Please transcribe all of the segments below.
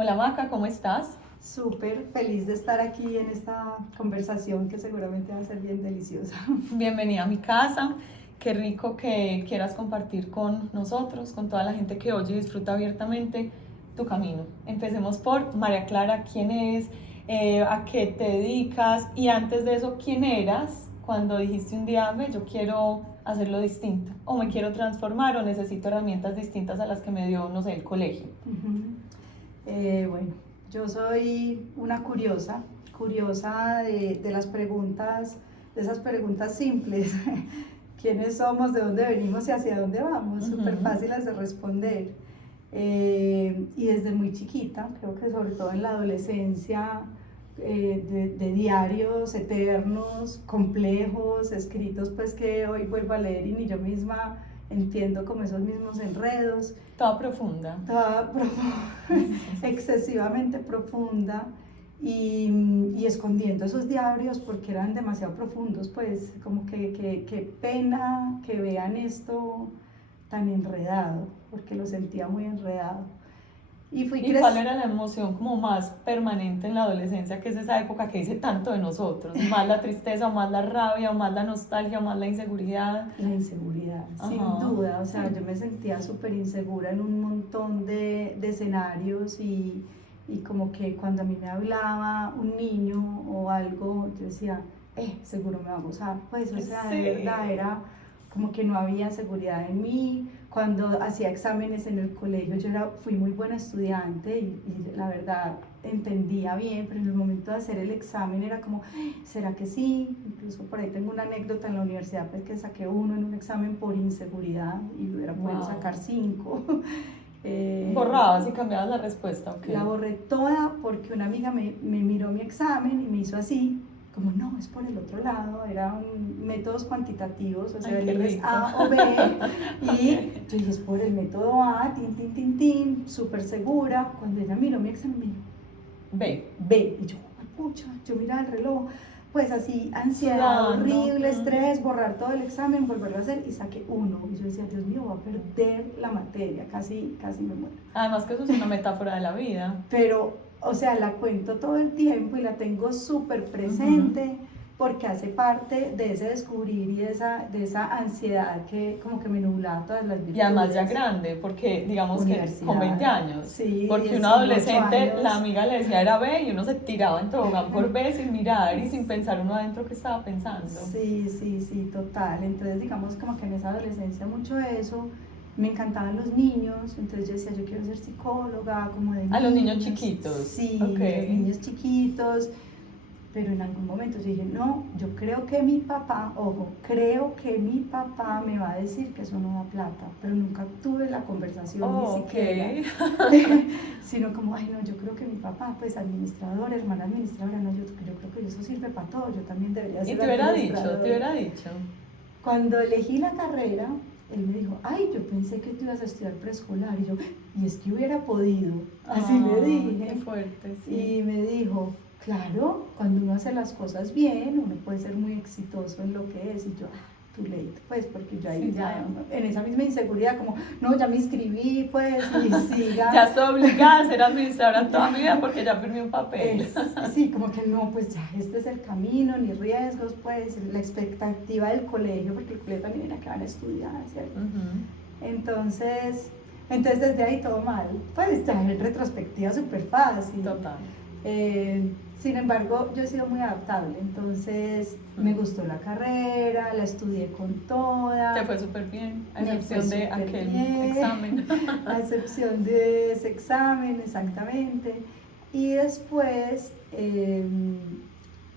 Hola Maca, ¿cómo estás? Súper feliz de estar aquí en esta conversación que seguramente va a ser bien deliciosa. Bienvenida a mi casa. Qué rico que quieras compartir con nosotros, con toda la gente que oye y disfruta abiertamente tu camino. Empecemos por María Clara, ¿quién es? ¿A qué te dedicas? Y antes de eso, ¿quién eras cuando dijiste un día, "Ve, yo quiero hacerlo distinto, o me quiero transformar, o necesito herramientas distintas a las que me dio, no sé, el colegio"? Bueno, yo soy una curiosa de las preguntas, de esas preguntas simples. ¿Quiénes somos? ¿De dónde venimos y hacia dónde vamos? Súper fáciles de responder. Y desde muy chiquita, creo que sobre todo en la adolescencia, de diarios eternos, complejos, escritos pues que hoy vuelvo a leer y ni yo misma entiendo como esos mismos enredos. Toda profunda. Excesivamente profunda. Y escondiendo esos diarios porque eran demasiado profundos, pues como que pena que vean esto tan enredado, porque lo sentía muy enredado. ¿Y cuál era la emoción como más permanente en la adolescencia, que es esa época que dice tanto de nosotros? ¿Más la tristeza, o más la rabia, o más la nostalgia, o más la inseguridad? La inseguridad, sin duda. O sea, yo me sentía súper insegura en un montón de escenarios y como que cuando a mí me hablaba un niño o algo, yo decía, seguro me va a gozar. Pues, o sea, de verdad era como que no había seguridad en mí. Cuando hacía exámenes en el colegio fui muy buena estudiante y la verdad entendía bien, pero en el momento de hacer el examen era como, ¿será que sí? Incluso por ahí tengo una anécdota en la universidad, pues que saqué 1 en un examen por inseguridad y hubiera podido sacar 5. ¿Borrabas y cambiabas la respuesta? Okay. La borré toda porque una amiga me miró mi examen y me hizo así, como no, es por el otro lado, eran métodos cuantitativos, o sea, venirles A o B, y yo dije, es por el método A, súper segura. Cuando ella miró mi examen, me dijo, B, y yo, pucha, yo miraba el reloj, pues así, ansiedad horrible, estrés, borrar todo el examen, volverlo a hacer, y saqué 1, y yo decía, Dios mío, voy a perder la materia, casi me muero. Además que eso es una metáfora de la vida. Pero, o sea, la cuento todo el tiempo y la tengo súper presente porque hace parte de ese descubrir y de esa ansiedad que como que me nublaba todas las virtudes. Y además ya grande, porque digamos que con 20 años, sí, porque un adolescente, la amiga le decía era B y uno se tiraba en tobogán por B sin mirar y sin pensar uno adentro qué estaba pensando. Sí, total. Entonces digamos como que en esa adolescencia mucho eso. Me encantaban los niños, entonces yo decía, yo quiero ser psicóloga, como de niños. ¿A los niños chiquitos? Sí, los niños chiquitos, pero en algún momento yo dije, no, yo creo que mi papá me va a decir que eso no da plata, pero nunca tuve la conversación ni siquiera, sino como, ay no, yo creo que mi papá, pues administrador, hermana administradora, no, yo creo que eso sirve para todo, yo también debería ser administradora. ¿Y te hubiera dicho? Cuando elegí la carrera, él me dijo, ay, yo pensé que tú ibas a estudiar preescolar, y yo, y es que hubiera podido, así le dije. Qué fuerte, sí. Y me dijo, claro, cuando uno hace las cosas bien, uno puede ser muy exitoso en lo que es, y yo, too late, pues, porque yo ahí en esa misma inseguridad, como, no, ya me inscribí, pues, y siga. Ya estoy obligada a ser administradora toda mi vida porque ya firmé un papel. Sí, como que no, pues ya este es el camino, ni riesgos, pues, la expectativa del colegio, porque el colegio también era que van a estudiar, ¿cierto? Entonces desde ahí todo mal, pues ya en retrospectiva súper fácil. Total. Sin embargo, yo he sido muy adaptable, entonces me gustó la carrera, la estudié con toda. Te fue súper bien, a excepción de aquel examen. A excepción de ese examen, exactamente. Y después,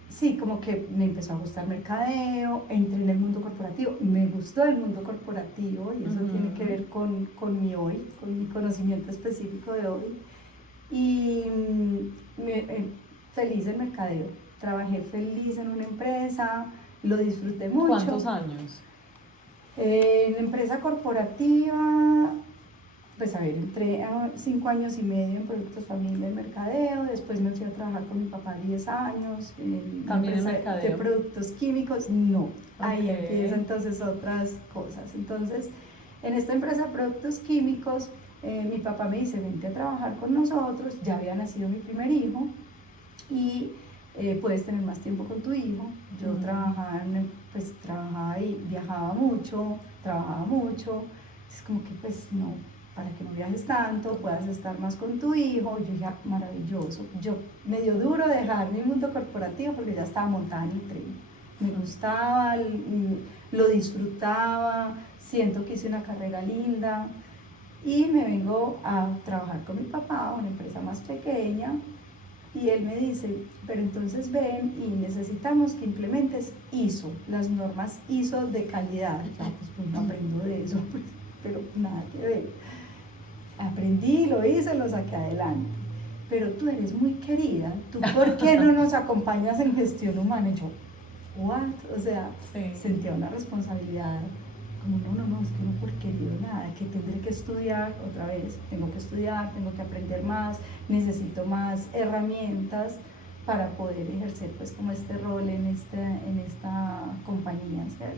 sí, como que me empezó a gustar mercadeo, entré en el mundo corporativo, me gustó el mundo corporativo y eso tiene que ver con mi hoy, con mi conocimiento específico de hoy. Y feliz en mercadeo, trabajé feliz en una empresa, lo disfruté mucho. ¿Cuántos años? En empresa corporativa, pues a ver, entré a 5 años y medio en Productos Familia de Mercadeo, después me fui a trabajar con mi papá 10 años, en ¿también en mercadeo? De productos químicos, no, ahí empiezan entonces otras cosas. Entonces, en esta empresa de productos químicos, mi papá me dice, vente a trabajar con nosotros, ya había nacido mi primer hijo y puedes tener más tiempo con tu hijo. Yo trabajaba y viajaba mucho, trabajaba mucho, es como que pues no, para que no viajes tanto, puedas estar más con tu hijo. Yo dije, maravilloso. Yo me dio duro dejar mi mundo corporativo porque ya estaba montada en el tren. Me gustaba, lo disfrutaba, siento que hice una carrera linda y me vengo a trabajar con mi papá, una empresa más pequeña, y él me dice, pero entonces ven y necesitamos que implementes ISO, las normas ISO de calidad. Ya, pues no aprendo de eso, pues, pero nada que ver. Aprendí, lo hice, lo saqué adelante. Pero tú eres muy querida, ¿tú por qué no nos acompañas en gestión humana? Y yo, ¿what? O sea, sentía una responsabilidad, como no, es que no por querido nada, que tendré que estudiar otra vez, tengo que estudiar, tengo que aprender más, necesito más herramientas para poder ejercer pues como este rol en esta compañía, ¿cierto?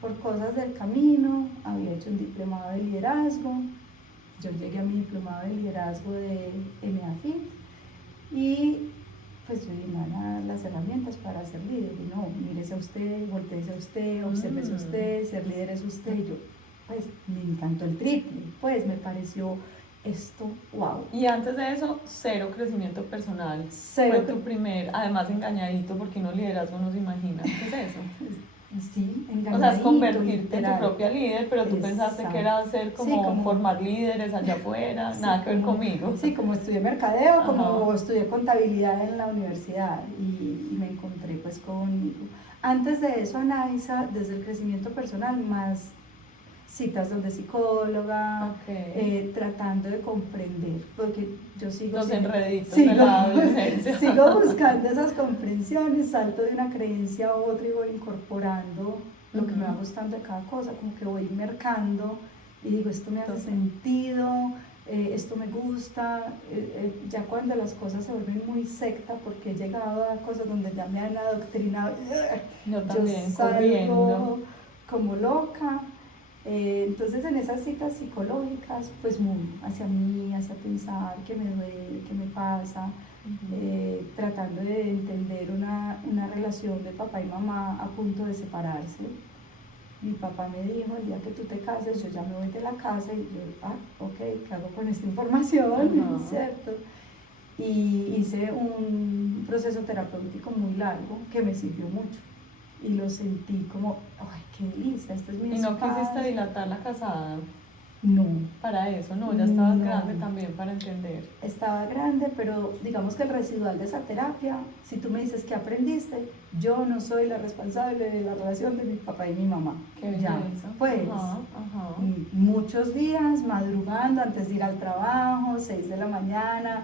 Por cosas del camino, había hecho un diplomado de liderazgo, yo llegué a mi diplomado de liderazgo de MAFIT y pues yo dije, me van a dar las herramientas para ser líder, y no, mírese a usted, voltéese a usted, obsérvese a usted, ser líder es usted. Y yo, pues me encantó el triple, pues me pareció esto, wow. Y antes de eso, cero crecimiento personal. Fue tu primer, además engañadito, porque no liderazgo no se imagina. ¿Qué es eso? Sí, engañadito. O sea, es convertirte en tu propia líder, pero tú pensaste que era hacer como formar líderes allá afuera, nada que ver conmigo. Sí, como estudié mercadeo, como estudié contabilidad en la universidad y me encontré pues conmigo. Antes de eso, Anaisa, desde el crecimiento personal, más citas donde psicóloga, tratando de comprender, porque yo sigo los enreditos de la adolescencia. Sigo buscando esas comprensiones, salto de una creencia a otra y voy incorporando lo que me va gustando de cada cosa, como que voy mercando y digo, esto me hace sentido, esto me gusta. Ya cuando las cosas se vuelven muy secta, porque he llegado a cosas donde ya me han adoctrinado, yo también, salgo corriendo como loca. Entonces en esas citas psicológicas, pues muy hacia mí, hacia pensar qué me duele, qué me pasa, tratando de entender una relación de papá y mamá a punto de separarse. Mi papá me dijo, el día que tú te cases, yo ya me voy de la casa, y yo, ok, ¿qué hago con esta información? ¿Cierto? Y hice un proceso terapéutico muy largo que me sirvió mucho. Y lo sentí como, ¡ay, qué delicia! Este es mi espacio. ¿Y no quisiste dilatar la casada? No. Para eso, no, ya estabas grande también para entender. Estaba grande, pero digamos que el residual de esa terapia, si tú me dices que aprendiste, yo no soy la responsable de la relación de mi papá y mi mamá. Qué belleza. Pues, muchos días madrugando antes de ir al trabajo, 6 de la mañana,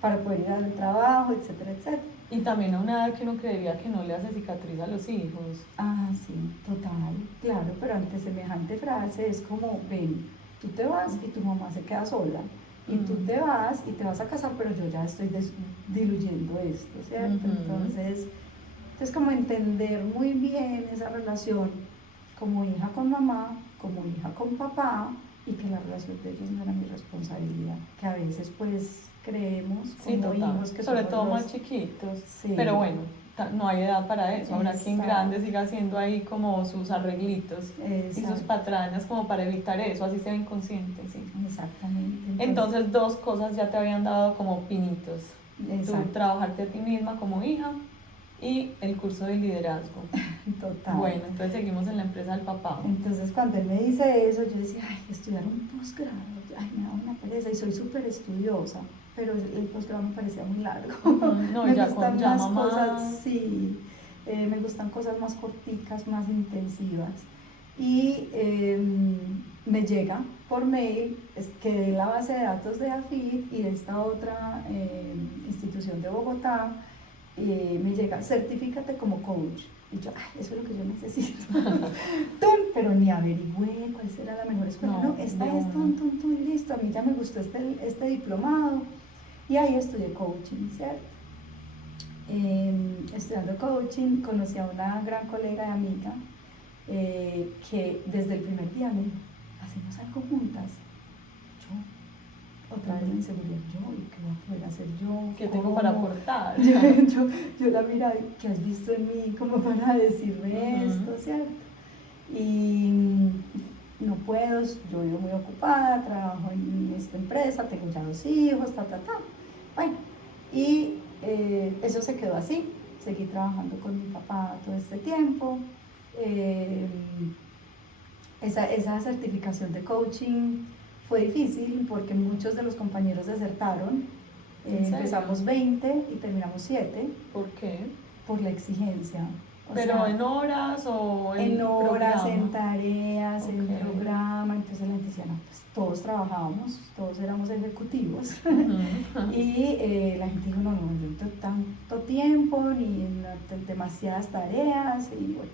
para poder ir al trabajo, etcétera, etcétera. Y también a una edad que uno creería que no le hace cicatriz a los hijos. Ah, sí, total, claro, pero ante semejante frase es como, ven, tú te vas y tu mamá se queda sola, y tú te vas y te vas a casar, pero yo ya estoy diluyendo esto, ¿cierto? Entonces, es como entender muy bien esa relación como hija con mamá, como hija con papá, y que la relación de ellos no era mi responsabilidad, que a veces pues creemos como hijos que sobre todo más chiquitos, sí. Pero bueno, no hay edad para eso. Habrá quien grande siga haciendo ahí como sus arreglitos y sus patrañas como para evitar eso, así se ven conscientes, sí. Exactamente. Entonces 2 cosas ya te habían dado como pinitos. Tú trabajarte a ti misma como hija y el curso de liderazgo. Total. Bueno, entonces seguimos en la empresa del papá. Entonces cuando él me dice eso, yo decía, ay, estudiar un posgrado, ay, me da una pereza, y soy súper estudiosa, pero el posgrado me parecía muy largo. No, me ya gustan ya más mamá. cosas, sí, me gustan cosas más corticas, más intensivas. Y me llega por mail que de la base de datos de AFIT y de esta otra institución de Bogotá, me llega, certifícate como coach. Y yo, ay, eso es lo que yo necesito. Pero ni averigüé cuál será la mejor escuela. No, esta es, listo. A mí ya me gustó este diplomado. Y ahí estudié coaching, ¿cierto? Estudiando coaching, conocí a una gran colega y amiga que desde el primer día me dijo, hacemos algo juntas. otra vez la inseguridad, ¿y qué voy a poder hacer yo? ¿Qué tengo para aportar? Yo la miraba, ¿qué has visto en mí como para decirme esto, cierto? Y no puedo, yo vivo muy ocupada, trabajo en esta empresa, tengo ya 2 hijos, Bueno, y eso se quedó así, seguí trabajando con mi papá todo este tiempo. Esa certificación de coaching fue difícil porque muchos de los compañeros desertaron. Empezamos 20 y terminamos 7. ¿Por qué? Por la exigencia. ¿Pero en horas o en horas, programa? en tareas, en programa. Entonces la gente decía, no, pues todos trabajábamos, todos éramos ejecutivos. Y la gente dijo, no necesito tanto tiempo, ni demasiadas tareas. Y bueno,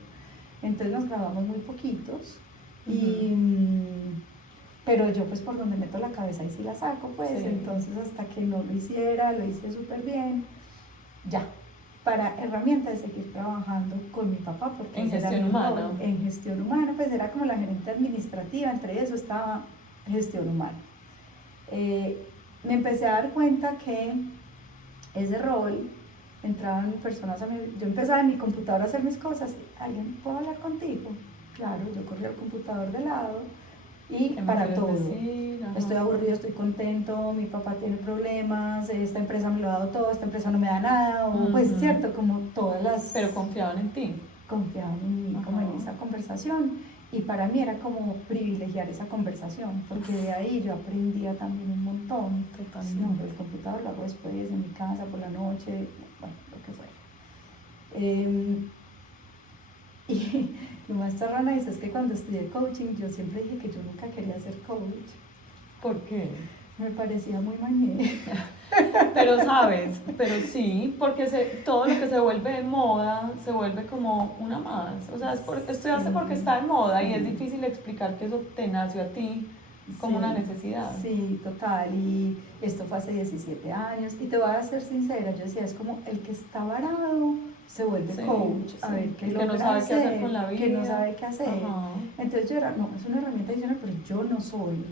entonces nos grabamos muy poquitos. Pero yo pues por donde meto la cabeza y sí la saco, pues entonces hasta que no lo hiciera, lo hice súper bien, ya, para herramienta de seguir trabajando con mi papá, porque en gestión humana. En gestión humana, pues era como la gerente administrativa, entre eso estaba gestión humana. Me empecé a dar cuenta que ese rol, entraban personas a mí, yo empezaba en mi computadora a hacer mis cosas, ¿alguien puede hablar contigo? Claro, yo corría el computador de lado y para todo. Estoy aburrido, estoy contento, mi papá tiene problemas, esta empresa me lo ha dado todo, esta empresa no me da nada, o pues cierto, como todas las... Pero confiaban en ti. Confiaban en mí, como en esa conversación, y para mí era como privilegiar esa conversación, porque de ahí yo aprendía también un montón. Totalmente. No, el computador lo hago después, en mi casa, por la noche, bueno, lo que fuera. Y lo más charrana es que cuando estudié coaching, yo siempre dije que yo nunca quería ser coach. ¿Por qué? Me parecía muy mañé. Pero sabes, pero sí, porque todo lo que se vuelve de moda se vuelve como una más. O sea, estudiaste porque está de moda y es difícil explicar que eso te nació a ti como una necesidad. Sí, total. Y esto fue hace 17 años. Y te voy a ser sincera, yo decía, es como el que está varado se vuelve coach, a ver qué logra no sabe qué hacer con la vida, que no sabe qué hacer. Entonces yo era, no, es una herramienta adicional, pero yo no soy,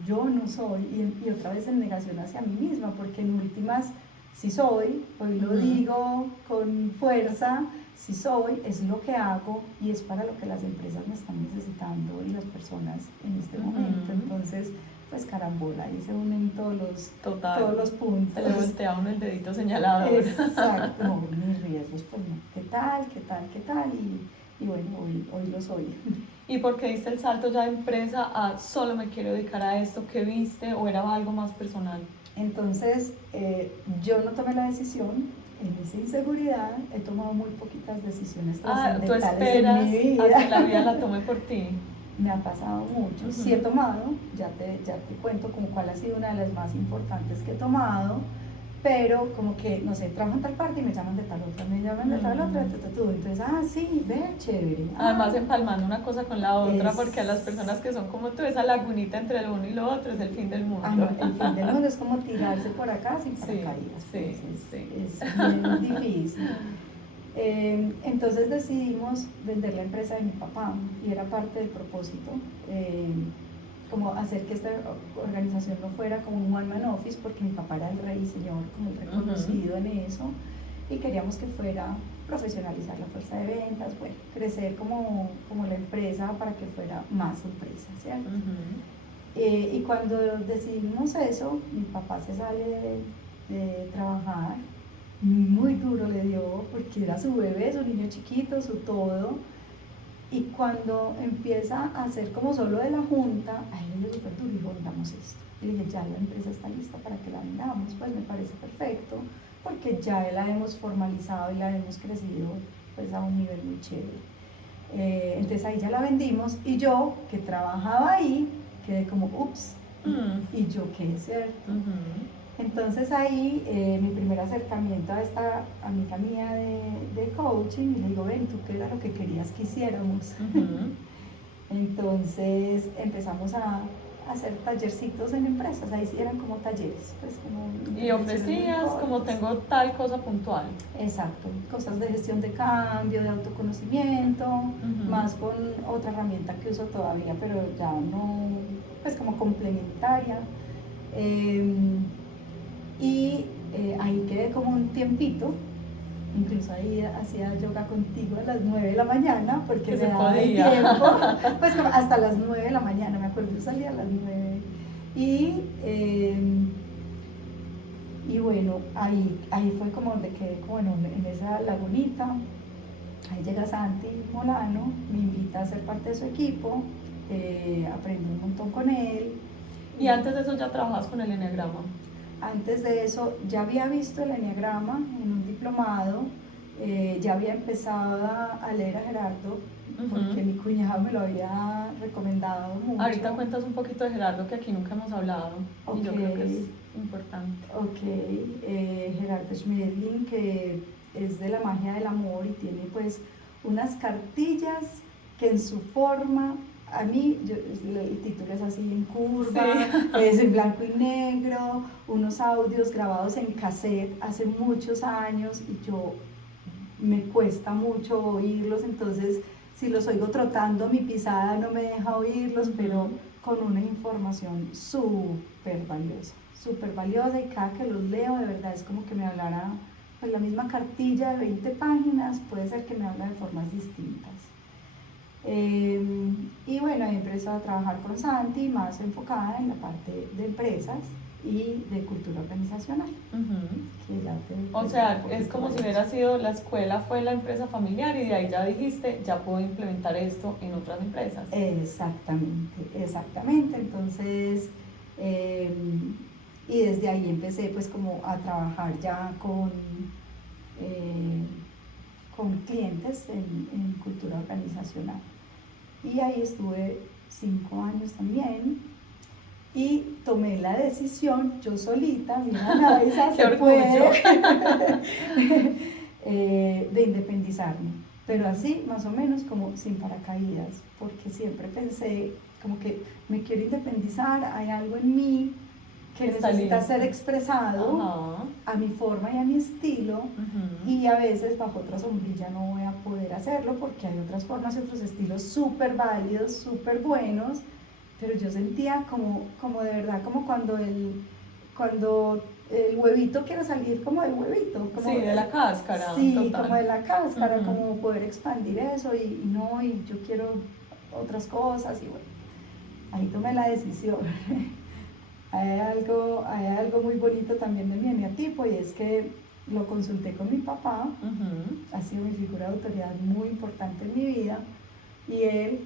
y otra vez en negación hacia mí misma, porque en últimas, sí soy, hoy lo digo con fuerza, sí soy, es lo que hago y es para lo que las empresas me están necesitando y las personas en este momento. Entonces, pues carambola, ahí se unen todos los puntos. Se le voltea uno el dedito señalador. Exacto, no, mis riesgos, pues no, ¿qué tal? Y bueno, hoy lo soy. ¿Y por qué diste el salto ya de empresa a solo me quiero dedicar a esto? ¿Qué viste o era algo más personal? Entonces, yo no tomé la decisión. En esa inseguridad he tomado muy poquitas decisiones trascendentales en mi vida. ¿Tú esperas a que la vida la tome por ti? Me ha pasado mucho, sí he tomado, ya te cuento como cuál ha sido una de las más importantes que he tomado, pero como que, no sé, trabajo en tal parte y me llaman de tal otra, me llaman de tal otra, entonces, sí, ve, chévere. Además empalmando una cosa con la otra, porque a las personas que son como tú, esa lagunita entre lo uno y lo otro es el fin del mundo. No, el fin del mundo es como tirarse por acá sin paracaídas. Es bien difícil. Entonces decidimos vender la empresa de mi papá y era parte del propósito, como hacer que esta organización no fuera como un one man office, porque mi papá era el rey y señor, como el reconocido en eso, y queríamos que fuera profesionalizar la fuerza de ventas, bueno, crecer como la empresa para que fuera más empresa, ¿cierto? Y cuando decidimos eso, mi papá se sale de trabajar. Muy duro le dio, porque era su bebé, su niño chiquito, su todo. Y cuando empieza a hacer como solo de la junta, a él le dio súper duro y dijo, vendamos esto. Y le dije, ya la empresa está lista para que la vendamos, pues me parece perfecto, porque ya la hemos formalizado y la hemos crecido pues a un nivel muy chévere. Entonces ahí ya la vendimos y yo, que trabajaba ahí, quedé como, ups, ¿y yo qué, cierto? Entonces ahí mi primer acercamiento a esta amiga mía de coaching, y le digo, ven, ¿tú qué era lo que querías que hiciéramos? Entonces empezamos a hacer tallercitos en empresas, ahí sí eran como talleres. Pues, como y ofrecías como tengo tal cosa puntual. Exacto, cosas de gestión de cambio, de autoconocimiento, más con otra herramienta que uso todavía, pero ya no, pues como complementaria. tiempito, incluso ahí hacía yoga contigo a las 9 de la mañana, porque Que me se daba el podía. tiempo, pues como hasta las 9 de la mañana, me acuerdo, yo salía a las 9. Y bueno, ahí fue como donde quedé, bueno, en esa lagunita. Ahí llega Santi Molano, me invita a ser parte de su equipo, aprendí un montón con él. ¿Y antes de eso ya trabajabas con el eneagrama? Antes de eso ya había visto el eneagrama en un diplomado, ya había empezado a leer a Gerardo, porque mi cuñado me lo había recomendado mucho. Ahorita cuentas un poquito de Gerardo, que aquí nunca hemos hablado, y yo creo que es importante. Ok, Gerardo Schmedlin, que es de la magia del amor y tiene pues unas cartillas que en su forma, a mí, el título es así en curva, sí. Es en blanco y negro, unos audios grabados en cassette hace muchos años y yo me cuesta mucho oírlos, entonces si los oigo trotando mi pisada no me deja oírlos, pero con una información súper valiosa, y cada que los leo de verdad es como que me hablara, pues la misma cartilla de 20 páginas puede ser que me habla de formas distintas. Y bueno, he empezado a trabajar con Santi, más enfocada en la parte de empresas y de cultura organizacional. O sea, es como si hubiera sido, la escuela fue la empresa familiar y de ahí ya dijiste, ya puedo implementar esto en otras empresas. Exactamente. Entonces, y desde ahí empecé pues como a trabajar ya con clientes en cultura organizacional. Y ahí estuve 5 años también y tomé la decisión yo solita, mira, Naisa, se puede, de independizarme, pero así más o menos como sin paracaídas, porque siempre pensé como que me quiero independizar, hay algo en mí que necesita ser expresado a mi forma y a mi estilo, y a veces bajo otra sombrilla no voy a poder hacerlo porque hay otras formas y otros estilos súper válidos, súper buenos, pero yo sentía como de verdad, como cuando el huevito quiere salir como del huevito. Como sí, de la cáscara. Sí, total. Como de la cáscara, como poder expandir eso y yo quiero otras cosas y bueno, ahí tomé la decisión. Hay algo muy bonito también de mi eneatipo y es que lo consulté con mi papá, ha sido mi figura de autoridad muy importante en mi vida y él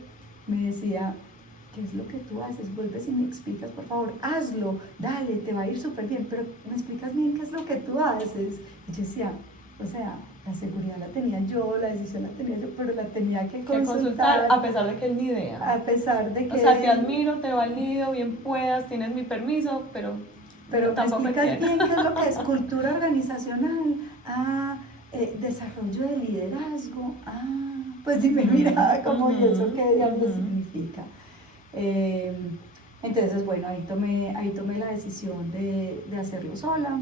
me decía, ¿qué es lo que tú haces? Vuelves y me explicas, por favor, hazlo, dale, te va a ir súper bien, pero me explicas bien qué es lo que tú haces. Y yo decía, o sea, la seguridad la tenía yo, la decisión la tenía yo, pero la tenía que consultar a pesar de que es mi idea. A pesar de que... O sea, te admiro, te valido, bien puedas, tienes mi permiso, pero tampoco me explicas bien qué es lo que es cultura organizacional, desarrollo de liderazgo, pues sí me miraba como, ¿y eso qué diablos significa? Entonces, bueno, ahí tomé la decisión de hacerlo sola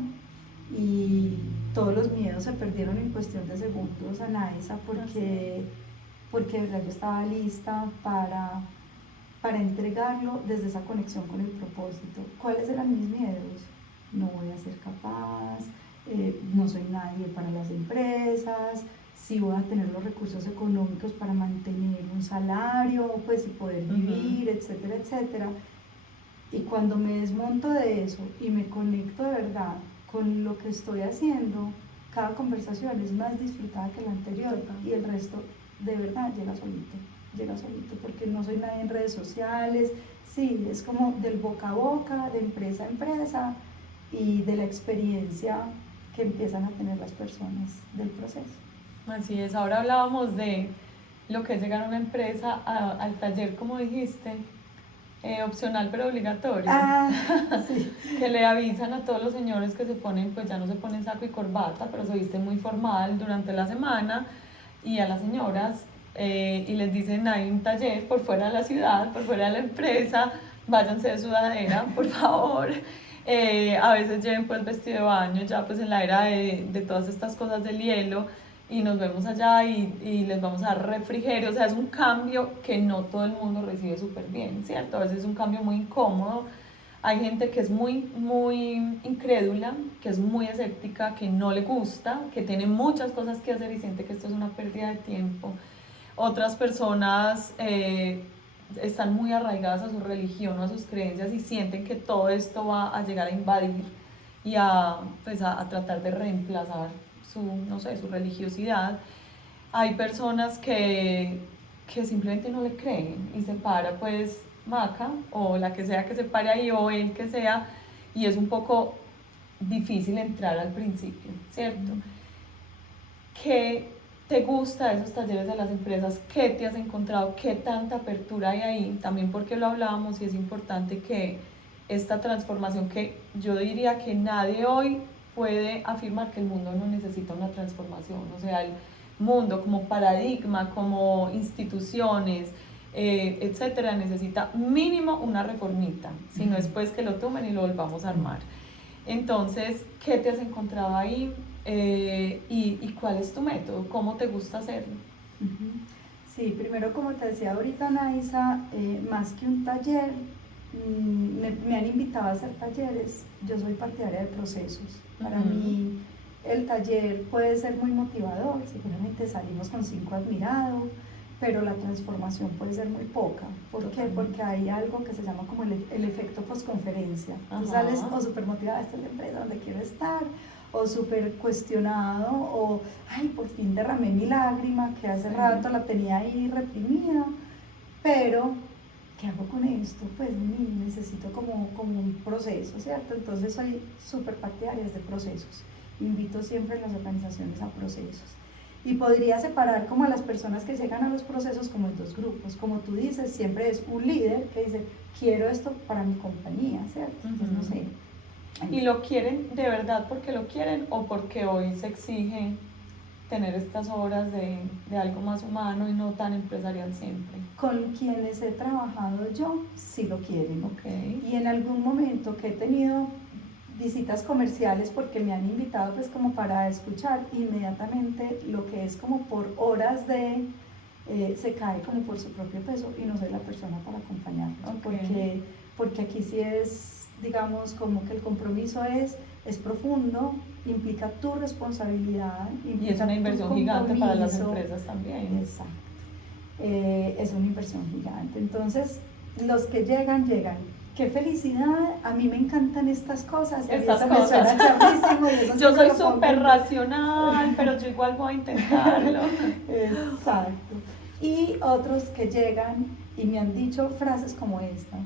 y todos los miedos se perdieron en cuestión de segundos, Anaísa, porque de verdad yo estaba lista para entregarlo desde esa conexión con el propósito. ¿Cuáles eran mis miedos? No voy a ser capaz, no soy nadie para las empresas, si voy a tener los recursos económicos para mantener un salario, pues y poder vivir, etcétera, etcétera. Y cuando me desmonto de eso y me conecto de verdad con lo que estoy haciendo, cada conversación es más disfrutada que la anterior y el resto de verdad llega solito, porque no soy nadie en redes sociales, sí, es como del boca a boca, de empresa a empresa y de la experiencia que empiezan a tener las personas del proceso. Así es, ahora hablábamos de lo que es llegar a una empresa, al taller, como dijiste, opcional pero obligatorio, sí. Que le avisan a todos los señores que se ponen, pues ya no se ponen saco y corbata, pero se visten muy formal durante la semana, y a las señoras, y les dicen, hay un taller por fuera de la ciudad, por fuera de la empresa, váyanse de sudadera, por favor. A veces lleven pues vestido de baño, ya pues en la era de todas estas cosas del hielo, y nos vemos allá y les vamos a dar refrigerio. O sea, es un cambio que no todo el mundo recibe súper bien, ¿cierto? A veces es un cambio muy incómodo, Hay gente que es muy incrédula, que es muy escéptica, que no le gusta, que tiene muchas cosas que hacer y siente que esto es una pérdida de tiempo. Otras personas están muy arraigadas a su religión o a sus creencias y sienten que todo esto va a llegar a invadir y pues a tratar de reemplazar su, no sé, su religiosidad. Hay personas que simplemente no le creen y se para pues Maca o la que sea que se pare ahí o el que sea, y es un poco difícil entrar al principio, ¿cierto? ¿Qué te gusta de esos talleres de las empresas? ¿Qué te has encontrado? ¿Qué tanta apertura hay ahí? También porque lo hablábamos y es importante que esta transformación, que yo diría que nadie hoy puede afirmar que el mundo no necesita una transformación, o sea, el mundo como paradigma, como instituciones, etcétera, necesita mínimo una reformita, si no es pues que lo tomen y lo volvamos a armar. Entonces, ¿qué te has encontrado ahí? Y cuál es tu método, cómo te gusta hacerlo. Sí, primero, como te decía ahorita, Naisa, más que un taller, me han invitado a hacer talleres. Yo soy partidaria de procesos. Para mí el taller puede ser muy motivador, seguramente salimos con 5 admirados, pero la transformación puede ser muy poca. ¿Por qué? Porque hay algo que se llama como el efecto postconferencia. Tú sales o súper motivada, esta es la empresa donde quiero estar, o súper cuestionado, o ay, por fin derramé mi lágrima, que hace rato la tenía ahí reprimida, pero ¿qué hago con esto? Pues necesito como un proceso, ¿cierto? Entonces soy súper partidaria de procesos. Invito siempre en las organizaciones a procesos. Y podría separar como a las personas que llegan a los procesos como en 2 grupos. Como tú dices, siempre es un líder que dice, quiero esto para mi compañía, ¿cierto? Entonces, no sé. ¿Y lo quieren de verdad porque lo quieren o porque hoy se exige tener estas horas de algo más humano y no tan empresarial siempre? Con quienes he trabajado yo, sí lo quieren. Okay. Y en algún momento que he tenido visitas comerciales porque me han invitado pues como para escuchar, inmediatamente lo que es como por horas se cae como por su propio peso y no soy la persona para acompañarlos. Okay. Porque aquí sí es, digamos, como que el compromiso es profundo, implica tu responsabilidad. Y es una inversión gigante para las empresas también. Exacto. Es una inversión gigante. Entonces, los que llegan. ¡Qué felicidad! A mí me encantan estas cosas. Estas cosas. Yo soy súper racional, pero yo igual voy a intentarlo. Exacto. Y otros que llegan y me han dicho frases como estas.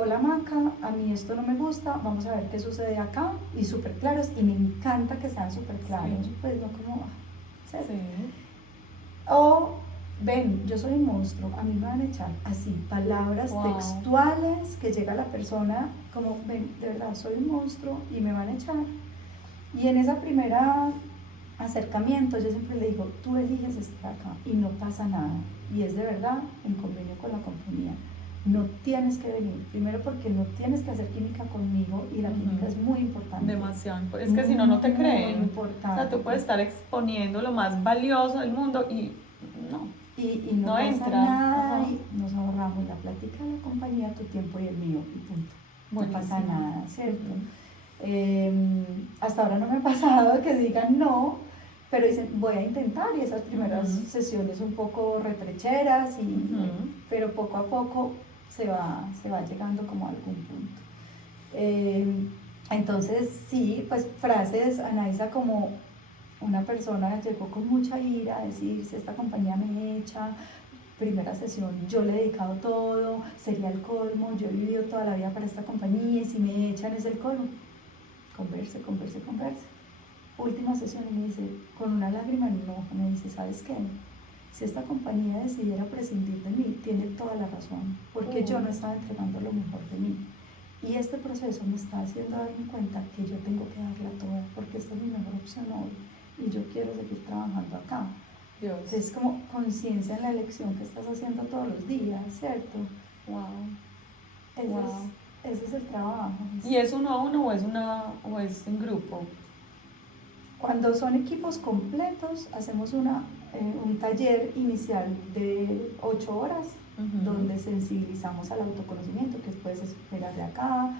Hola Maca, a mí esto no me gusta, vamos a ver qué sucede acá, y súper claros, y me encanta que sean súper claros, sí. Pues no como, ¿cierto? Sí. O, ven, yo soy un monstruo, a mí me van a echar así, palabras textuales, que llega la persona como, ven, de verdad, soy un monstruo y me van a echar. Y en esa primera acercamiento yo siempre le digo, tú eliges estar acá y no pasa nada, y es de verdad en convenio con la compañía. No tienes que venir, primero porque no tienes que hacer química conmigo y la química es muy importante. Demasiado, es que si no, no te creen. Importante. O sea, tú puedes estar exponiendo lo más valioso del mundo y no. Y no pasa entra nada. Y nos ahorramos la plática de la compañía, tu tiempo y el mío, y punto. No pasa nada, ¿cierto? Hasta ahora no me ha pasado que digan no, pero dicen voy a intentar, y esas primeras sesiones un poco retrecheras, pero poco a poco se va llegando como a algún punto. Entonces sí, pues frases, Anaísa, como una persona llegó con mucha ira a decir, si esta compañía me echa, primera sesión, yo le he dedicado todo, sería el colmo, yo he vivido toda la vida para esta compañía y si me echan es el colmo. Converse. Última sesión y me dice, con una lágrima en un ojo, me dice, ¿sabes qué? Si esta compañía decidiera prescindir de mí, tiene toda la razón, porque yo no estaba entregando lo mejor de mí. Y este proceso me está haciendo darme cuenta que yo tengo que darla toda, porque esta es mi mejor opción hoy, y yo quiero seguir trabajando acá. Dios. Es como conciencia en la elección que estás haciendo todos los días, ¿cierto? Wow. Ese es el trabajo. ¿Y es uno a uno o es en grupo? Cuando son equipos completos, hacemos un taller inicial de 8 horas donde sensibilizamos al autoconocimiento, que puedes esperar de acá,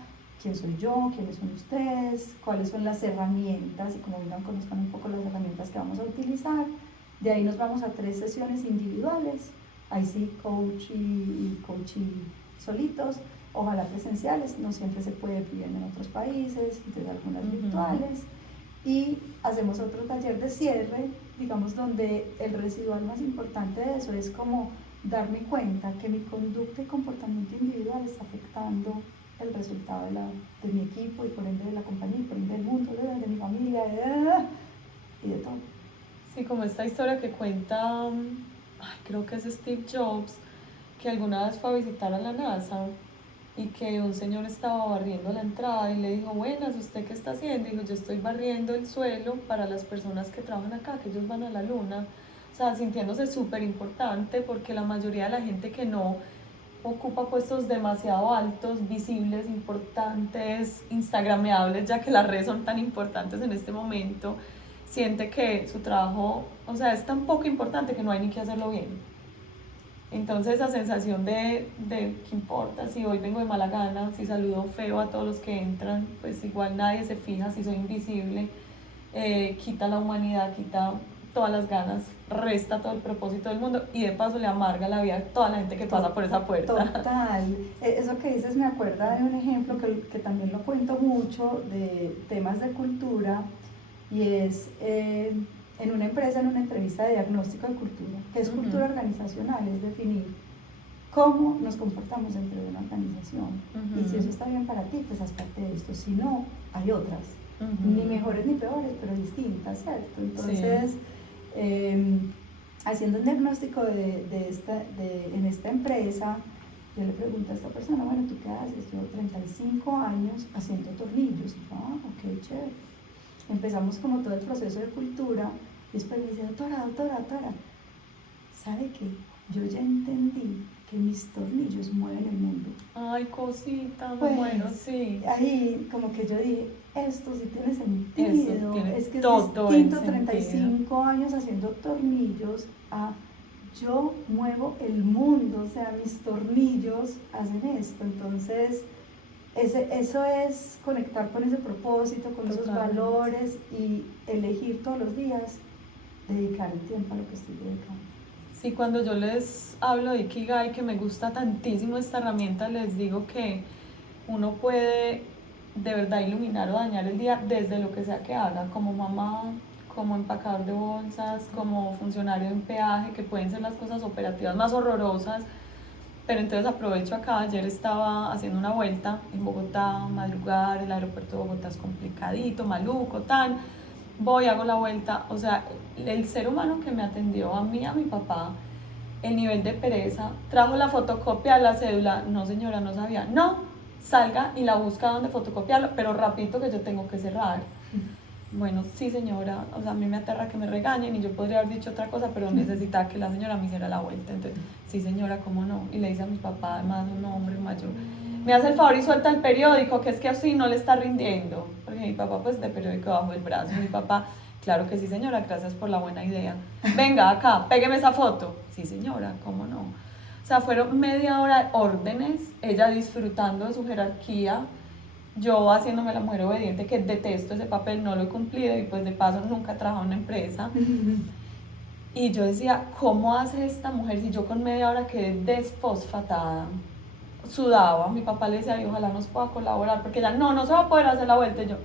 quién soy yo, quiénes son ustedes, cuáles son las herramientas, y como vengan, conozcan un poco las herramientas que vamos a utilizar. De ahí nos vamos a 3 sesiones individuales, ahí sí coach y solitos, ojalá presenciales, no siempre se puede, viven en otros países, entonces algunas virtuales, y hacemos otro taller de cierre, digamos, donde el residual más importante de eso es como darme cuenta que mi conducta y comportamiento individual está afectando el resultado de mi equipo y por ende de la compañía, y por ende del mundo, de mi familia, y de todo. Sí, como esta historia que cuenta, creo que es Steve Jobs, que alguna vez fue a visitar a la NASA y que un señor estaba barriendo la entrada y le dijo, buenas, ¿usted qué está haciendo? Y dijo, yo estoy barriendo el suelo para las personas que trabajan acá, que ellos van a la luna. O sea, sintiéndose súper importante, porque la mayoría de la gente que no ocupa puestos demasiado altos, visibles, importantes, instagrameables, ya que las redes son tan importantes en este momento, siente que su trabajo, o sea, es tan poco importante que no hay ni que hacerlo bien. Entonces esa sensación de ¿qué importa? Si hoy vengo de mala gana, si saludo feo a todos los que entran, pues igual nadie se fija si soy invisible, quita la humanidad, quita todas las ganas, resta todo el propósito del mundo, y de paso le amarga la vida a toda la gente que pasa por esa puerta. Total, eso que dices me acuerda de un ejemplo que también lo cuento mucho, de temas de cultura, y es en una empresa, en una entrevista de diagnóstico de cultura, que es cultura organizacional, es definir cómo nos comportamos dentro de una organización, y si eso está bien para ti, pues haz parte de esto, si no, hay otras, ni mejores ni peores, pero distintas, ¿cierto? Entonces, sí. Haciendo un diagnóstico en esta empresa, yo le pregunto a esta persona, bueno, ¿tú qué haces? Llevo 35 años haciendo tornillos. Y yo, ok, chévere. Empezamos como todo el proceso de cultura, y después le dice, doctora, ¿sabe qué? Yo ya entendí que mis tornillos mueven el mundo. Ay, cosita, pues, bueno, sí. Ahí como que yo dije, esto sí tiene sentido, tiene es que todo es distinto 35 años haciendo tornillos a yo muevo el mundo, o sea, mis tornillos hacen esto. Entonces eso es conectar con ese propósito, con esos valores, y elegir todos los días dedicar el tiempo a lo que estoy dedicando. Sí, cuando yo les hablo de Ikigai, que me gusta tantísimo esta herramienta, les digo que uno puede de verdad iluminar o dañar el día desde lo que sea que haga, como mamá, como empacador de bolsas, como funcionario de un peaje, que pueden ser las cosas operativas más horrorosas. Pero entonces aprovecho acá, ayer estaba haciendo una vuelta en Bogotá, madrugar, el aeropuerto de Bogotá es complicadito, maluco, tan... Voy, hago la vuelta, o sea, el ser humano que me atendió a mí, a mi papá, el nivel de pereza, trajo la fotocopia de la cédula, no señora, no sabía, no, salga y la busca donde fotocopiarlo, pero rapidito que yo tengo que cerrar. Bueno, sí señora, o sea, a mí me aterra que me regañen, y yo podría haber dicho otra cosa, pero necesitaba que la señora me hiciera la vuelta. Entonces, sí señora, ¿cómo no? Y le dice a mi papá, además un hombre mayor, me hace el favor y suelta el periódico, que es que así no le está rindiendo, porque mi papá pues de periódico bajo el brazo. Y mi papá, claro que sí señora, gracias por la buena idea, venga acá, pégueme esa foto. Sí señora, ¿cómo no? O sea, fueron media hora de órdenes, ella disfrutando de su jerarquía, yo haciéndome la mujer obediente, que detesto ese papel, no lo he cumplido, y pues de paso nunca he trabajado en una empresa. Y yo decía, ¿cómo hace esta mujer si yo con media hora quedé desfosfatada? Sudaba, mi papá le decía, ojalá nos pueda colaborar, porque ella, no se va a poder hacer la vuelta. Y yo,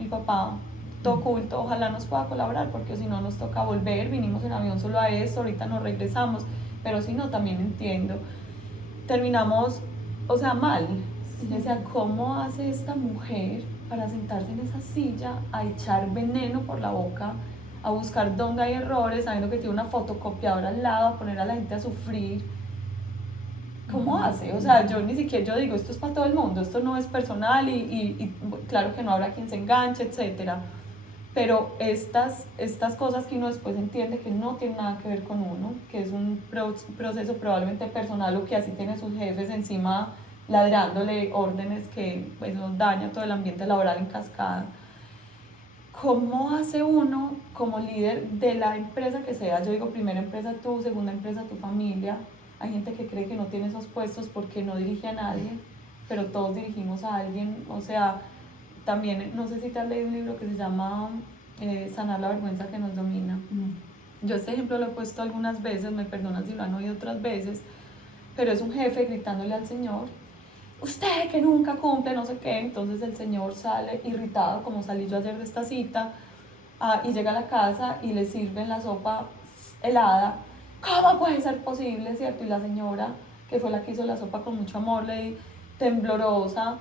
mi papá, todo oculto, ojalá nos pueda colaborar, porque si no nos toca volver, vinimos en avión solo a esto, ahorita nos regresamos, pero si no, también entiendo. Terminamos, o sea, mal. Sí. Decía, ¿cómo hace esta mujer para sentarse en esa silla a echar veneno por la boca, a buscar dónde hay errores, sabiendo que tiene una fotocopiadora al lado, a poner a la gente a sufrir? ¿Cómo hace? O sea, yo ni siquiera, yo digo, esto es para todo el mundo, esto no es personal, y claro que no habrá quien se enganche, etcétera. Pero estas cosas que uno después entiende que no tienen nada que ver con uno, que es un proceso probablemente personal, o que así tiene sus jefes encima ladrándole órdenes, que pues nos daña todo el ambiente laboral en cascada. ¿Cómo hace uno como líder de la empresa que sea? Yo digo, primera empresa tú, segunda empresa tu familia, hay gente que cree que no tiene esos puestos porque no dirige a nadie, pero todos dirigimos a alguien, o sea, también, no sé si te has leído un libro que se llama Sanar la vergüenza que nos domina. Yo este ejemplo lo he puesto algunas veces, me perdonan si lo han oído otras veces, pero es un jefe gritándole al señor, usted que nunca cumple, no sé qué. Entonces el señor sale irritado, como salí yo ayer de esta cita, y llega a la casa y le sirven la sopa helada. ¿Cómo puede ser posible, cierto? Y la señora, que fue la que hizo la sopa con mucho amor, temblorosa,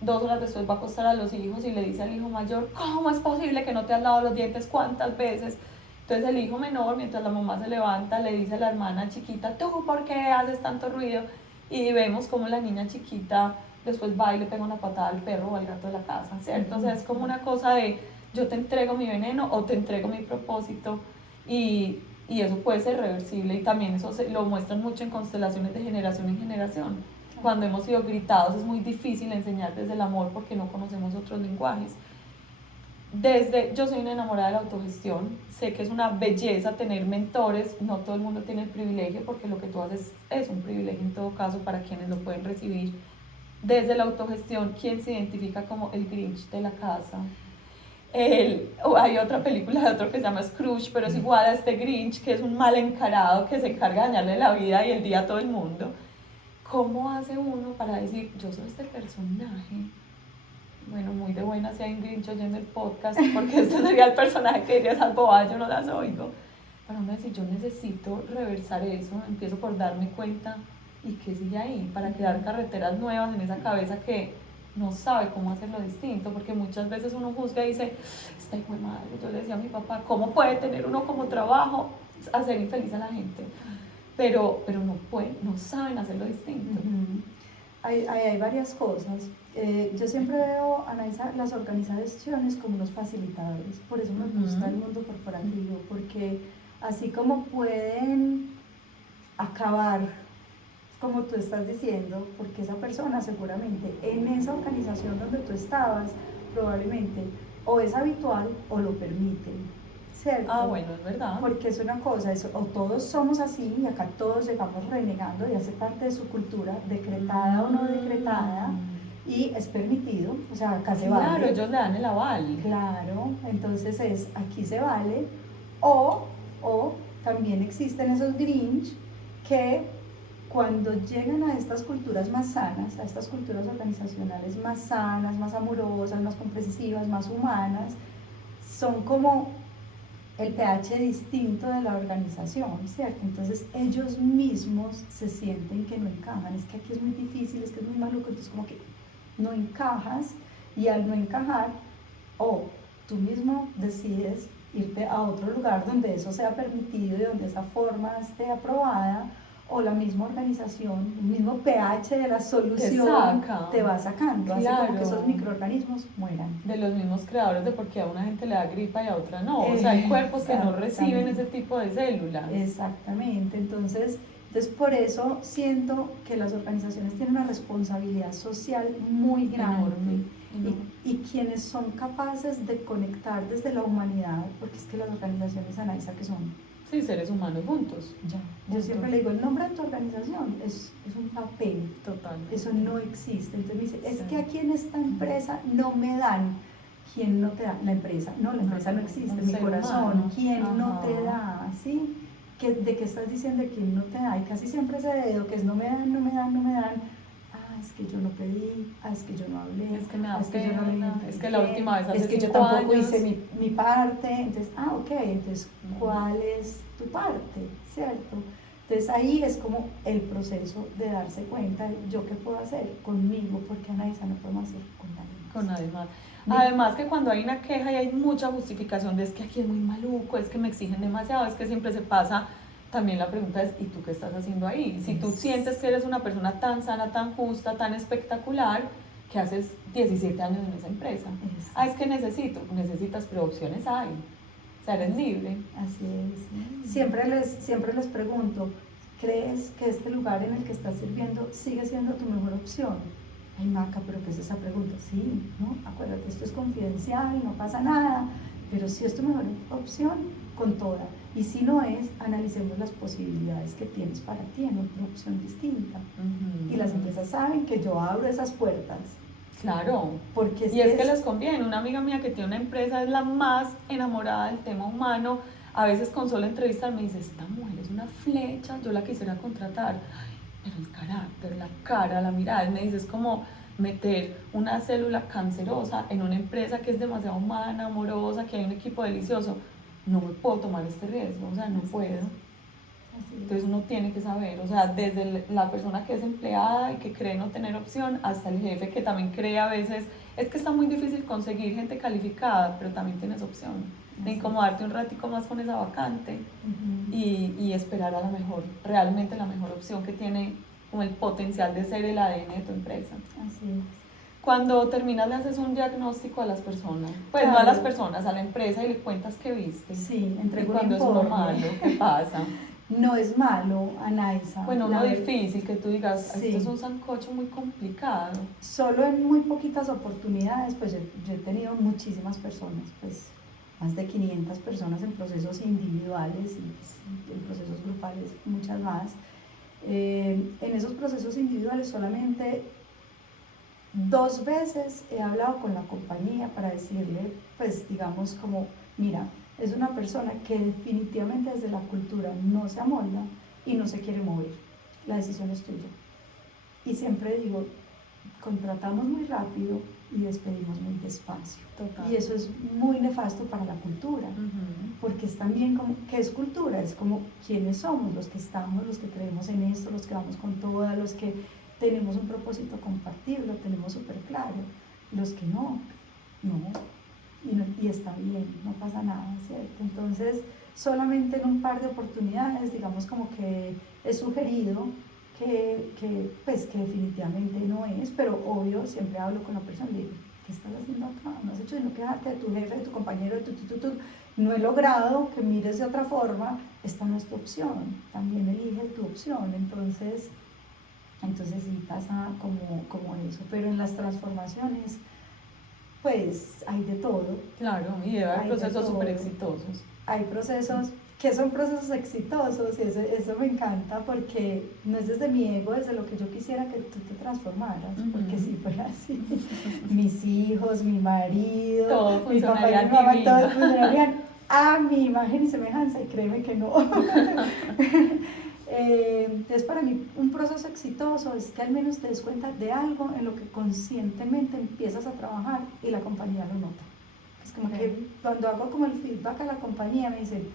2 horas después va a acostar a los hijos y le dice al hijo mayor, ¿cómo es posible que no te has lavado los dientes? ¿Cuántas veces? Entonces el hijo menor, mientras la mamá se levanta, le dice a la hermana chiquita, ¿tú por qué haces tanto ruido? Y vemos como la niña chiquita después va y le pega una patada al perro o al gato de la casa, ¿cierto? O sea, es como una cosa de yo te entrego mi veneno o te entrego mi propósito, y eso puede ser reversible, y también eso lo muestran mucho en constelaciones de generación en generación. Cuando hemos sido gritados es muy difícil enseñar desde el amor porque no conocemos otros lenguajes. Yo soy una enamorada de la autogestión, sé que es una belleza tener mentores, no todo el mundo tiene el privilegio porque lo que tú haces es un privilegio en todo caso para quienes lo pueden recibir. Desde la autogestión, ¿quién se identifica como el Grinch de la casa? Hay otra película de otro que se llama Scrooge, pero es igual a este Grinch, que es un mal encarado que se encarga de dañarle la vida y el día a todo el mundo. ¿Cómo hace uno para decir, yo soy este personaje? Bueno, muy de buena si hay un Grinch oyendo el podcast, porque este sería el personaje que diría, esas bobadas yo no las oigo. Para uno decir, yo necesito reversar eso, empiezo por darme cuenta y qué sigue ahí, para crear carreteras nuevas en esa cabeza que no sabe cómo hacerlo distinto, porque muchas veces uno juzga y dice, esta hijo de madre, yo le decía a mi papá, ¿cómo puede tener uno como trabajo hacer infeliz a la gente? Pero no saben hacerlo distinto. Hay varias cosas. Yo siempre veo, analizar las organizaciones como unos facilitadores, por eso me gusta el mundo corporativo, porque así como pueden acabar, como tú estás diciendo, porque esa persona seguramente en esa organización donde tú estabas, probablemente o es habitual o lo permiten. ¿Cierto? Bueno, es verdad. Porque es una cosa, o todos somos así y acá todos llegamos renegando y hace parte de su cultura, decretada o no decretada, y es permitido, o sea, acá se vale. Claro, ellos le dan el aval. Claro, entonces aquí se vale, o también existen esos Grinch que cuando llegan a estas culturas más sanas, a estas culturas organizacionales más sanas, más amorosas, más comprensivas, más humanas, son como el pH distinto de la organización, ¿cierto? Entonces ellos mismos se sienten que no encajan, es que aquí es muy difícil, es que es muy maluco, entonces como que no encajas, y al no encajar, o tú mismo decides irte a otro lugar donde eso sea permitido y donde esa forma esté aprobada, o la misma organización, el mismo pH de la solución te va sacando, claro. Hace como que esos microorganismos mueran. De los mismos creadores de por qué a una gente le da gripa y a otra no, o sea, hay cuerpos que no reciben ese tipo de células. Exactamente, entonces por eso siento que las organizaciones tienen una responsabilidad social muy grande. Enorme. Y quienes son capaces de conectar desde la humanidad, porque es que las organizaciones, Anaísa, que son seres humanos juntos. Yo siempre le digo, el nombre de tu organización es un papel. Totalmente. Eso no existe. Entonces me dice, es que aquí en esta empresa no me dan. ¿Quién no te da? La empresa. No, la empresa no existe. Mi corazón. Humano. ¿Quién no te da? ¿Sí? ¿De qué estás diciendo? ¿Quién no te da? Y casi siempre ese dedo que es no me dan, no me dan, no me dan. Es que yo no pedí, es que yo no hablé, es que me da es que yo no le es que la última vez hace es que yo tampoco hice mi parte. Entonces, ok, entonces, ¿cuál es tu parte? ¿Cierto? Entonces ahí es como el proceso de darse cuenta, yo qué puedo hacer conmigo, porque Anaísa no podemos hacer con nadie más. Con nadie más. Además que cuando hay una queja y hay mucha justificación de es que aquí es muy maluco, es que me exigen demasiado, es que siempre se pasa. También la pregunta es, ¿y tú qué estás haciendo ahí? Si tú sientes que eres una persona tan sana, tan justa, tan espectacular, que haces 17 años en esa empresa. Es que necesitas, pero opciones hay. O sea, eres libre. Así es. Siempre les pregunto, ¿crees que este lugar en el que estás sirviendo sigue siendo tu mejor opción? Ay, Maca, ¿pero qué es esa pregunta? Sí, ¿no? Acuérdate, esto es confidencial, no pasa nada. pero si es tu mejor opción, con toda. Y si no es, analicemos las posibilidades que tienes para ti en otra opción distinta. Y las empresas saben que yo abro esas puertas. Claro, porque y es que les conviene. Una amiga mía que tiene una empresa es la más enamorada del tema humano. A veces con solo entrevistar me dice, esta mujer es una flecha, yo la quisiera contratar. Pero el carácter, la cara, la mirada, me dice, es como meter una célula cancerosa en una empresa que es demasiado humana, amorosa, que hay un equipo delicioso. No me puedo tomar este riesgo, o sea, no puedo. Entonces uno tiene que saber, o sea, desde la persona que es empleada y que cree no tener opción, hasta el jefe que también cree a veces, es que está muy difícil conseguir gente calificada, pero también tienes opción de incomodarte un ratico más con esa vacante y esperar a la mejor, realmente la mejor opción que tiene como el potencial de ser el ADN de tu empresa. Así es. Cuando terminas le haces un diagnóstico a las personas, pues claro. no a las personas, a la empresa y le cuentas qué viste. Sí, entrego cuando es uno malo, ¿qué pasa? No es malo, Anaísa. Bueno, no difícil que tú digas, sí. Esto es un sancocho muy complicado. Solo en muy poquitas oportunidades, pues yo he tenido muchísimas personas, pues más de 500 personas en procesos individuales y pues, en procesos grupales, muchas más. En esos procesos individuales solamente 2 veces he hablado con la compañía para decirle, pues digamos como, mira, es una persona que definitivamente desde la cultura no se amolda y no se quiere mover. La decisión es tuya. Y siempre digo, contratamos muy rápido y despedimos muy despacio. Total. Y eso es muy nefasto para la cultura, porque es también como, ¿qué es cultura? Es como quiénes somos, los que estamos, los que creemos en esto, los que vamos con todas, los que tenemos un propósito compartido, lo tenemos súper claro. Los que no. Y está bien, no pasa nada, ¿cierto? Entonces, solamente en un par de oportunidades, digamos como que he sugerido pues, que definitivamente no es, pero obvio, siempre hablo con la persona y digo, ¿qué estás haciendo acá? No has hecho sino quejarte de tu jefe, de tu compañero, de tu. No he logrado que mires de otra forma, esta no es tu opción, también elige tu opción. Entonces sí pasa como eso, pero en las transformaciones pues hay de todo. Claro, y debe haber procesos súper exitosos. Hay procesos que son procesos exitosos y eso me encanta porque no es desde mi ego, desde lo que yo quisiera que tú te transformaras, porque si fuera así, mis hijos, mi marido, todo mi papá y mi mamá, todos funcionarían a mi imagen y semejanza y créeme que no. Entonces para mí un proceso exitoso es que al menos te des cuenta de algo en lo que conscientemente empiezas a trabajar y la compañía lo nota. Es como que cuando hago como el feedback a la compañía me dicen,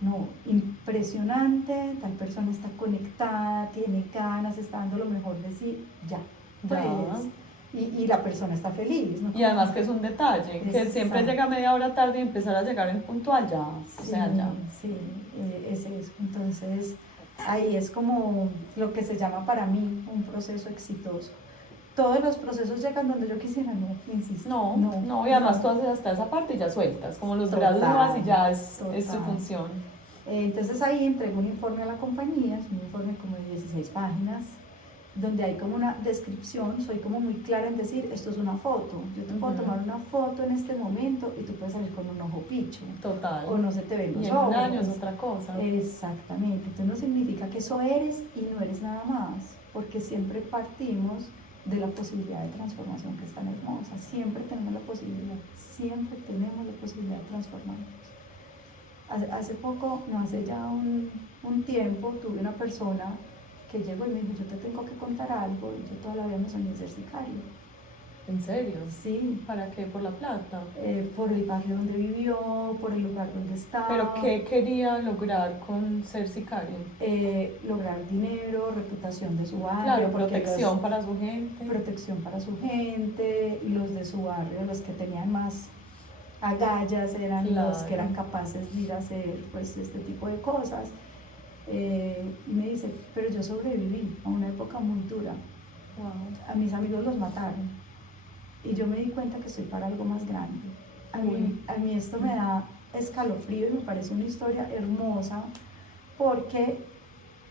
no, impresionante, tal persona está conectada, tiene ganas, está dando lo mejor de sí, ya. Pues, y la persona está feliz, ¿no? Y además que es un detalle, que siempre llega media hora tarde y empezar a llegar en puntual ya, sí, o sea, ya. Sí, es eso. Entonces ahí es como lo que se llama para mí un proceso exitoso. Todos los procesos llegan donde yo quisiera, no, insisto. No, y además tú haces hasta esa parte y ya sueltas, como los grados y ya es su función. Entonces ahí entrego un informe a la compañía, es un informe como de 16 páginas, donde hay como una descripción, soy como muy clara en decir, esto es una foto, yo te puedo tomar una foto en este momento y tú puedes salir con un ojo picho. Total. O no se te ven los ojos. Y en un año es otra cosa. Exactamente, entonces no significa que eso eres y no eres nada más, porque siempre partimos de la posibilidad de transformación que es tan hermosa, siempre tenemos la posibilidad de transformarnos. Hace poco, no hace ya un tiempo, tuve una persona que llegó y me dijo, yo te tengo que contar algo, y yo toda la vida me soñé ser sicario. ¿En serio? Sí. ¿Para qué? ¿Por la plata? Por el barrio donde vivió, por el lugar donde estaba. ¿Pero qué quería lograr con ser sicario? Lograr dinero, reputación de su barrio. Claro, protección para su gente. Protección para su gente, y los de su barrio, los que tenían más agallas, eran los que eran capaces de ir a hacer pues, este tipo de cosas. Y me dice, pero yo sobreviví a una época muy dura. Wow. A mis amigos los mataron. Y yo me di cuenta que estoy para algo más grande. A mí esto me da escalofrío y me parece una historia hermosa porque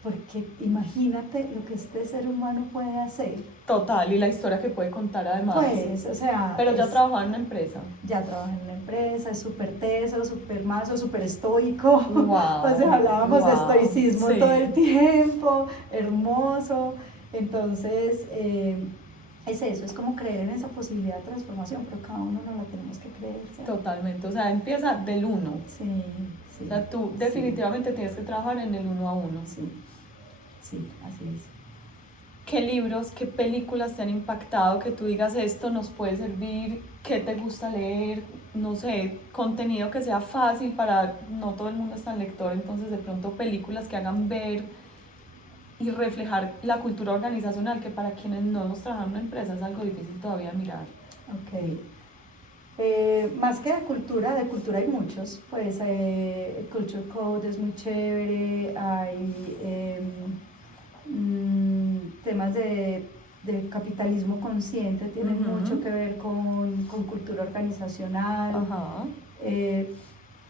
porque imagínate lo que este ser humano puede hacer. Total, y la historia que puede contar además. Pues, o sea... Pero ya trabajaba en una empresa. Ya trabaja en una empresa, es súper teso, súper mazo, súper estoico. Wow, O sea, hablábamos de estoicismo sí. todo el tiempo, hermoso. Entonces, es eso, es como creer en esa posibilidad de transformación, pero cada uno no la tenemos que creer. ¿sí? Totalmente, o sea, empieza del uno. Sí, sí. O sea, tú definitivamente tienes que trabajar en el 1 a 1. Sí, sí, así es. ¿Qué libros, qué películas te han impactado que tú digas esto nos puede servir? ¿Qué te gusta leer? No sé, contenido que sea fácil para, no todo el mundo es tan lector, entonces de pronto películas que hagan ver y reflejar la cultura organizacional, que para quienes no hemos trabajado en una empresa es algo difícil todavía mirar. Ok. Más que de cultura hay muchos, pues Culture Code es muy chévere, hay temas de capitalismo consciente, tienen mucho que ver con cultura organizacional. Ajá.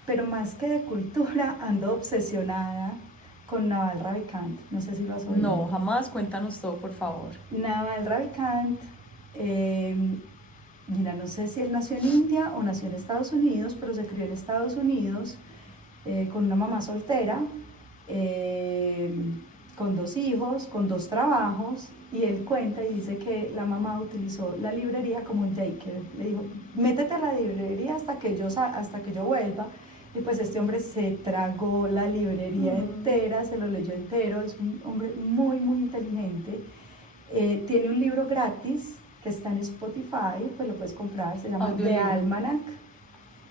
Pero más que de cultura ando obsesionada con Naval Ravikant, no sé si lo has oído. No, jamás, cuéntanos todo por favor. Naval Ravikant, mira, no sé si él nació en India o nació en Estados Unidos, pero se crió en Estados Unidos con una mamá soltera, con 2 hijos, con 2 trabajos, y él cuenta y dice que la mamá utilizó la librería como un daycare. Le dijo, métete a la librería hasta que yo vuelva. Y pues este hombre se tragó la librería entera, se lo leyó entero, es un hombre muy, muy inteligente. Tiene un libro gratis que está en Spotify, pues lo puedes comprar, se llama The Almanac.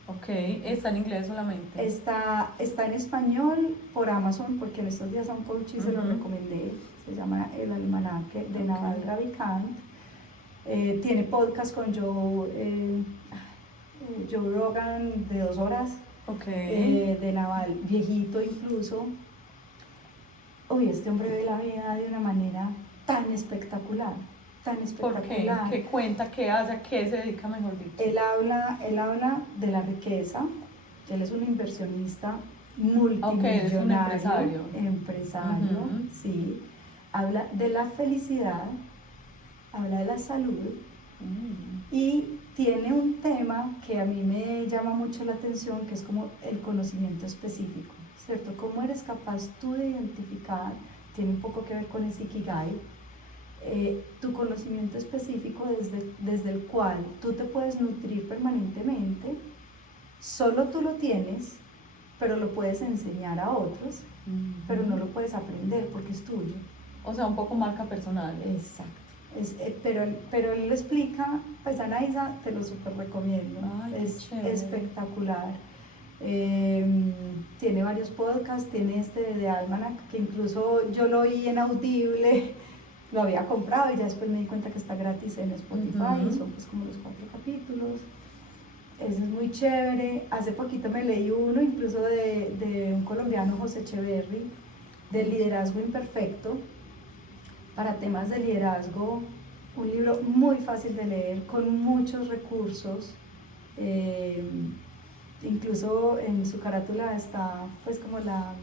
Ok, ¿está en inglés solamente? Está en español por Amazon, porque en estos días a un coach se lo recomendé, se llama El Almanaque de Naval Ravikant. Tiene podcast con Joe Rogan de 2 horas. Okay. De Naval, viejito incluso. Uy, este hombre ve la vida de una manera tan espectacular, tan espectacular. ¿Por qué? ¿Qué cuenta? ¿Qué hace? ¿A qué se dedica, mejor dicho? Él habla de la riqueza, él es un inversionista multimillonario, es un empresario, sí. Habla de la felicidad, habla de la salud y tiene un tema que a mí me llama mucho la atención, que es como el conocimiento específico, ¿cierto? ¿Cómo eres capaz tú de identificar? Tiene un poco que ver con el Ikigai, tu conocimiento específico desde el cual tú te puedes nutrir permanentemente, solo tú lo tienes, pero lo puedes enseñar a otros, pero no lo puedes aprender porque es tuyo. O sea, un poco marca personal. Exacto. Pero él lo explica, pues Anaísa, te lo súper recomiendo. Ay, es espectacular. Tiene varios podcasts, tiene este de Almanac, que incluso yo lo oí en Audible, lo había comprado y ya después me di cuenta que está gratis en Spotify, son pues como los 4 capítulos. Ese es muy chévere. Hace poquito me leí uno incluso de un colombiano, José Echeverry, de liderazgo imperfecto. Para temas de liderazgo, un libro muy fácil de leer, con muchos recursos, incluso en su carátula está pues como la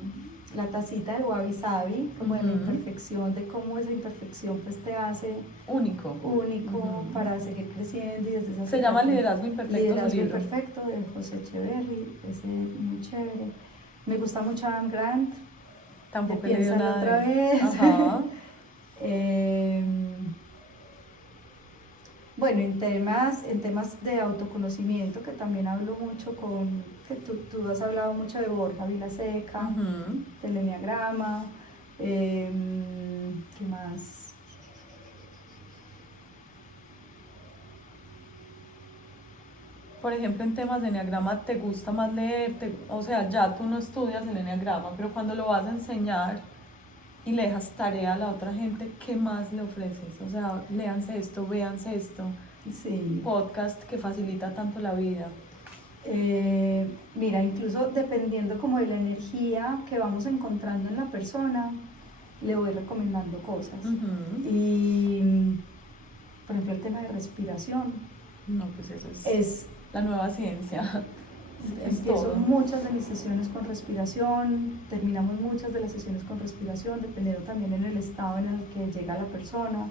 tacita de Wabi Sabi, como de la imperfección, de cómo esa imperfección pues te hace único para seguir creciendo. Y desde esa se llama Liderazgo Imperfecto. Liderazgo Imperfecto de José Echeverry, ese muy chévere. Me gusta mucho Adam Grant. Tampoco he leído nada otra vez. Ajá. Bueno, en temas de autoconocimiento, que también hablo mucho que tú has hablado mucho de Borja Vilaseca, del Enneagrama, ¿qué más? Por ejemplo, en temas de enneagrama, ¿te gusta más leer? O sea, ya tú no estudias el enneagrama, pero cuando lo vas a enseñar y le dejas tarea a la otra gente, ¿qué más le ofreces? O sea, léanse esto, véanse esto. Sí. Podcast que facilita tanto la vida. Mira, incluso dependiendo como de la energía que vamos encontrando en la persona, le voy recomendando cosas. Y, por ejemplo, el tema de respiración. No, pues eso es la nueva ciencia. Empiezo muchas de mis sesiones con respiración, terminamos muchas de las sesiones con respiración, dependiendo también en el estado en el que llega la persona.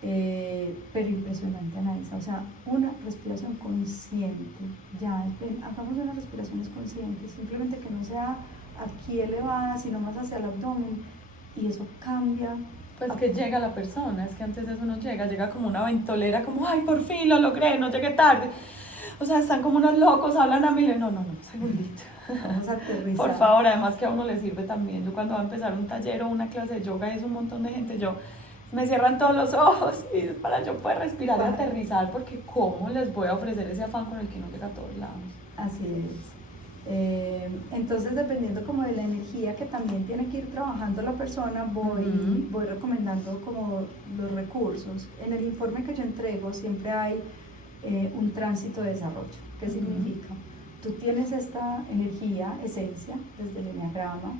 Pero impresionante, Anaísa, o sea, una respiración consciente, ya, hagamos unas respiraciones conscientes, simplemente que no sea aquí elevada, sino más hacia el abdomen, y eso cambia. Pues que llega la persona, es que antes de eso no llega como una ventolera, como, ay, por fin lo logré, no llegué tarde. O sea, están como unos locos, hablan a mí, no, segundito. Vamos a aterrizar. Por favor, además que a uno le sirve también. Yo cuando va a empezar un taller o una clase de yoga y es un montón de gente, me cierran todos los ojos y para yo poder respirar y aterrizar, porque ¿cómo les voy a ofrecer ese afán con el que no llega a todos lados? Así es. Entonces, dependiendo como de la energía que también tiene que ir trabajando la persona, voy recomendando como los recursos. En el informe que yo entrego siempre hay un tránsito de desarrollo. ¿Qué significa? Tú tienes esta energía, esencia, desde el eneagrama,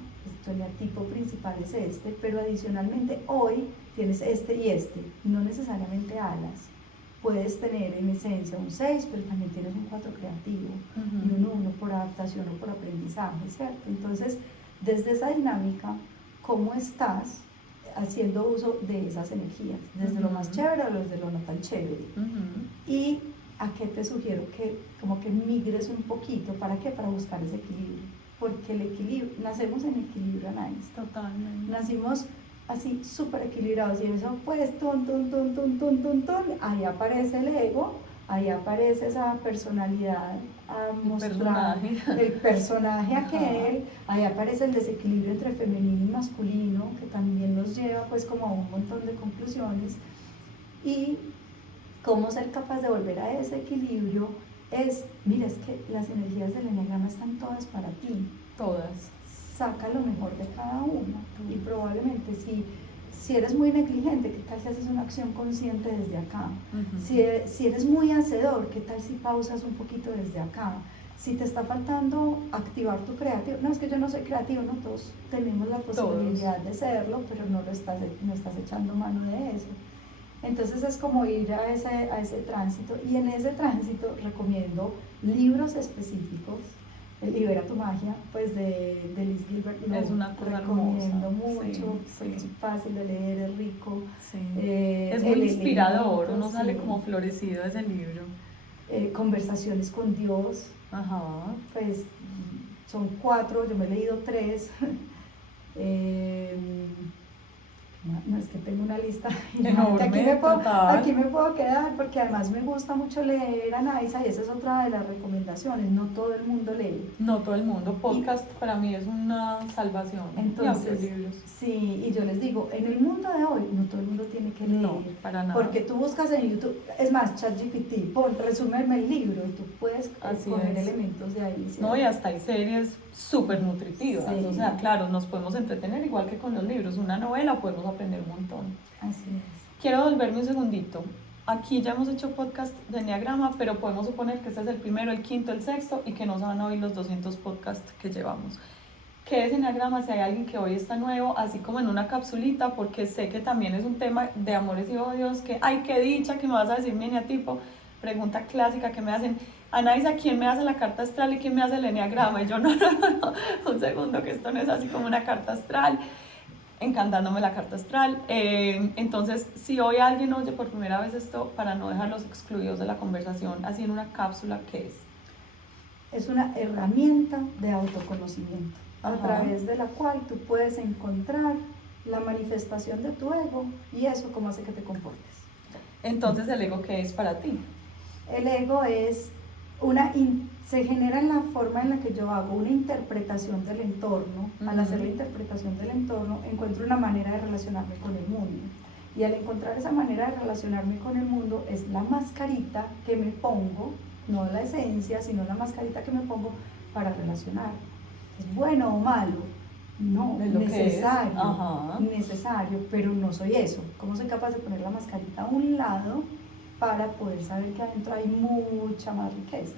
tu eneatipo principal es este, pero adicionalmente hoy tienes este y este, no necesariamente alas. Puedes tener en esencia un 6, pero también tienes un 4 creativo y un 1 por adaptación o por aprendizaje, ¿cierto? Entonces, desde esa dinámica, ¿cómo estás haciendo uso de esas energías? Desde lo más chévere a los de lo no tan chévere. Y ¿a qué te sugiero? Que como que migres un poquito. ¿Para qué? Para buscar ese equilibrio. Porque el equilibrio, nacemos en equilibrio, Anaís. Totalmente. Nacimos así súper equilibrados y eso pues ahí aparece el ego, ahí aparece esa personalidad a mostrar el personaje aquel, ahí aparece el desequilibrio entre femenino y masculino que también nos lleva pues como a un montón de conclusiones. Y cómo ser capaz de volver a ese equilibrio es, mira, es que las energías del eneagrama están todas para ti. Todas. Saca lo mejor de cada una. Y probablemente si eres muy negligente, ¿qué tal si haces una acción consciente desde acá? Si eres muy hacedor, ¿qué tal si pausas un poquito desde acá? Si te está faltando activar tu creativo, no, es que yo no soy creativo, no, todos tenemos la posibilidad de serlo, pero no estás echando mano de eso. Entonces es como ir a ese tránsito, y en ese tránsito recomiendo libros específicos. Libera tu magia, pues de Liz Gilbert, es una cosa recomiendo hermosa, mucho, es fácil de leer, es rico, es muy inspirador, uno sale como florecido de ese libro. Conversaciones con Dios, pues son 4, yo me he leído 3. No, es que tengo una lista enorme, aquí me puedo quedar, porque además me gusta mucho leer, Anaísa, y esa es otra de las recomendaciones. No todo el mundo lee. No todo el mundo. Podcast para mí es una salvación. Entonces, sí, y yo les digo, en el mundo de hoy no todo el mundo tiene que leer. No, para nada. Porque tú buscas en YouTube, es más, ChatGPT, resúmeme el libro y tú puedes coger elementos de ahí. ¿Cierto? No, y hasta hay series súper nutritivas. O sea, claro, nos podemos entretener igual que con los libros. Una novela podemos aprender un montón. Así es. Quiero volverme un segundito. Aquí ya hemos hecho podcast de Enneagrama, pero podemos suponer que este es el primero, el quinto, el sexto, y que no se van a oír los 200 podcasts que llevamos. ¿Qué es Enneagrama? Si hay alguien que hoy está nuevo, así como en una capsulita, porque sé que también es un tema de amores y odios, que ay, qué dicha que me vas a decir mi eneatipo. Pregunta clásica que me hacen, Anaísa, ¿quién me hace la carta astral y quién me hace el Enneagrama? Y yo, no, un segundo, que esto no es así como una carta astral. Encantándome la carta astral. Entonces, si hoy alguien oye por primera vez esto, para no dejarlos excluidos de la conversación, así en una cápsula, ¿qué es? Es una herramienta de autoconocimiento, a través de la cual tú puedes encontrar la manifestación de tu ego, y eso cómo hace que te comportes. Entonces, ¿el ego qué es para ti? El ego es se genera en la forma en la que yo hago una interpretación del entorno. Al hacer la interpretación del entorno, encuentro una manera de relacionarme con el mundo. Y al encontrar esa manera de relacionarme con el mundo, es la mascarita que me pongo, no la esencia, sino la mascarita que me pongo para relacionar. ¿Es bueno o malo? No, necesario, pero no soy eso. ¿Cómo soy capaz de poner la mascarita a un lado para poder saber que adentro hay mucha más riqueza?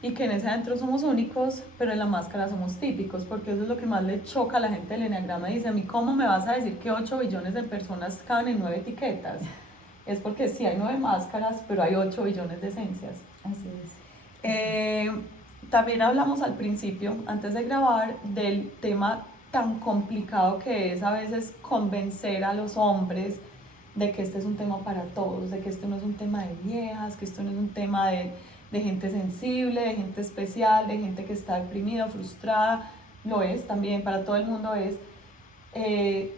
Y que en ese adentro somos únicos, pero en la máscara somos típicos, porque eso es lo que más le choca a la gente del Enneagrama. Dice, a mí, ¿cómo me vas a decir que 8 billones de personas caben en 9 etiquetas? Es porque sí hay 9 máscaras, pero hay 8 billones de esencias. Así es. también hablamos al principio, antes de grabar, del tema tan complicado que es a veces convencer a los hombres de que este es un tema para todos, de que esto no es un tema de viejas, que esto no es un tema de gente sensible, de gente especial, de gente que está deprimida, frustrada. Lo es también, para todo el mundo es. ¿Qué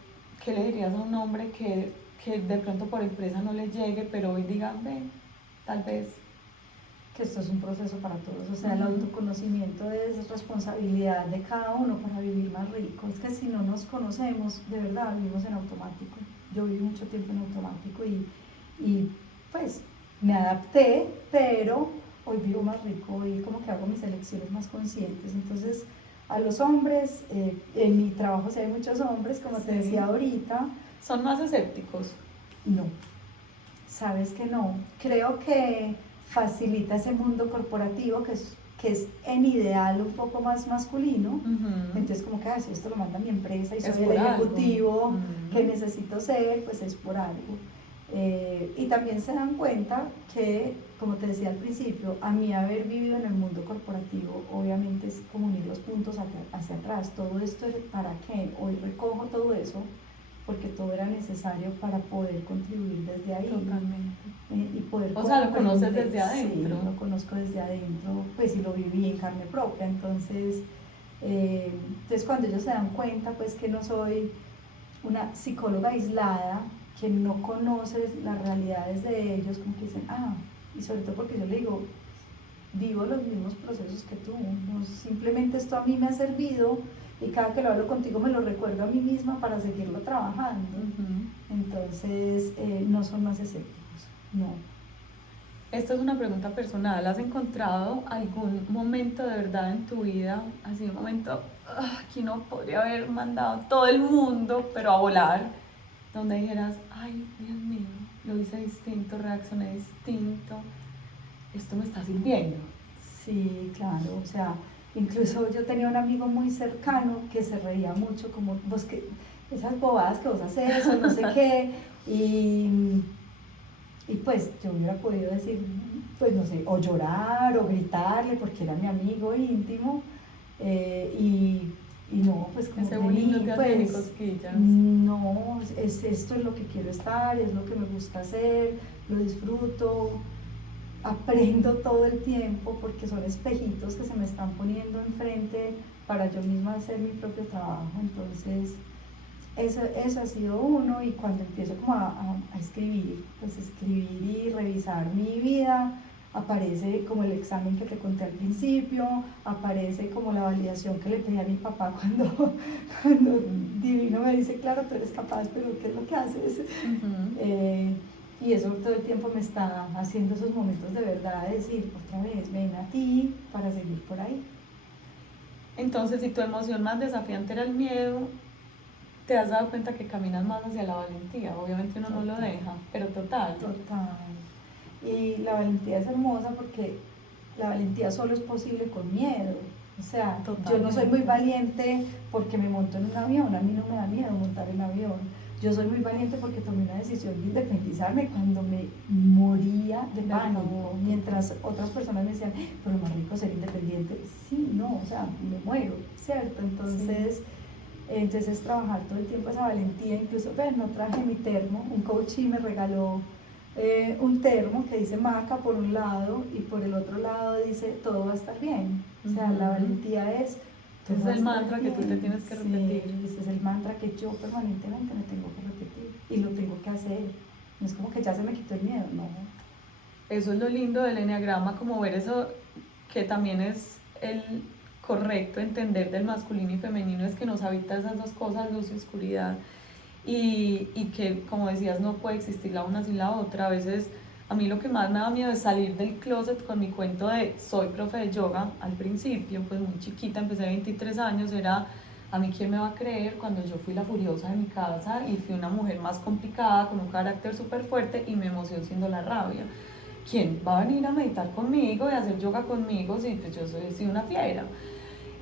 le dirías a un hombre que de pronto por empresa no le llegue, pero hoy diga, ven, tal vez? Que esto es un proceso para todos, o sea, el autoconocimiento es responsabilidad de cada uno para vivir más rico. Es que si no nos conocemos, de verdad vivimos en automático. Yo viví mucho tiempo en automático y pues me adapté, pero hoy vivo más rico y como que hago mis elecciones más conscientes. Entonces, a los hombres, en mi trabajo sí hay muchos hombres, como te decía ahorita. ¿Son más escépticos? No, sabes que no. Creo que facilita ese mundo corporativo que es en ideal un poco más masculino. Entonces como que si esto lo manda mi empresa y soy el ejecutivo que necesito ser, pues es por algo. Y también se dan cuenta que, como te decía al principio, a mí haber vivido en el mundo corporativo obviamente es como unir los puntos hacia atrás. Todo esto es para qué. Hoy recojo todo eso porque todo era necesario para poder contribuir desde ahí. Totalmente. Y poder o sea, lo conoces desde adentro. Sí, lo conozco desde adentro, pues y lo viví en carne propia. Entonces cuando ellos se dan cuenta, pues que no soy una psicóloga aislada, que no conoce las realidades de ellos, como que dicen, y sobre todo porque yo le digo, vivo los mismos procesos que tú, no, simplemente esto a mí me ha servido y cada que lo hablo contigo me lo recuerdo a mí misma para seguirlo trabajando. Entonces, no son más escépticos, no. Esta es una pregunta personal. ¿Has encontrado algún momento de verdad en tu vida, así un momento que uno podría haber mandado todo el mundo, pero a volar, donde dijeras, ay, Dios mío, lo hice distinto, reaccioné distinto, esto me está sirviendo? Sí, claro, o sea, incluso yo tenía un amigo muy cercano que se reía mucho, como vos que esas bobadas que vos haces o no sé qué, y pues yo hubiera podido decir, pues no sé, o llorar o gritarle porque era mi amigo íntimo, y no, pues como ese bullying no te hace ni cosquillas. No, esto es lo que quiero estar, es lo que me gusta hacer, lo disfruto, aprendo todo el tiempo porque son espejitos que se me están poniendo enfrente para yo misma hacer mi propio trabajo. Entonces eso ha sido uno, y cuando empiezo como a escribir, pues escribir y revisar mi vida, aparece como el examen que te conté al principio, aparece como la validación que le pedí a mi papá cuando Divino me dice, claro, tú eres capaz, pero ¿qué es lo que haces? Y eso todo el tiempo me está haciendo esos momentos de verdad, de decir, otra vez, ven a ti para seguir por ahí. Entonces, si tu emoción más desafiante era el miedo, te has dado cuenta que caminas más hacia la valentía. Obviamente uno no lo deja, pero total. Y la valentía es hermosa porque la valentía solo es posible con miedo. O sea, yo no soy muy valiente porque me monto en un avión, a mí no me da miedo montar en avión. Yo soy muy valiente porque tomé una decisión de independizarme cuando me moría de pánico, mientras otras personas me decían, pero lo más rico es ser independiente. Sí, no, o sea, me muero, ¿cierto? Entonces es trabajar todo el tiempo esa valentía. Incluso, no traje mi termo, un coach me regaló un termo que dice Maca por un lado y por el otro lado dice todo va a estar bien. O sea, la valentía es... Ese es el mantra que tú te tienes que repetir. Sí, ese es el mantra que yo permanentemente me tengo que repetir y lo tengo que hacer. No es como que ya se me quitó el miedo, no. Eso es lo lindo del enneagrama, como ver eso que también es el correcto entender del masculino y femenino, es que nos habita esas dos cosas, luz y oscuridad, y que, como decías, no puede existir la una sin la otra. A veces a mí lo que más me da miedo es salir del closet con mi cuento de soy profe de yoga. Al principio, pues muy chiquita, empecé a 23 años, era a mí quién me va a creer cuando yo fui la furiosa de mi casa y fui una mujer más complicada, con un carácter súper fuerte, y mi emoción siendo la rabia. ¿Quién va a venir a meditar conmigo y a hacer yoga conmigo si pues yo soy una fiera?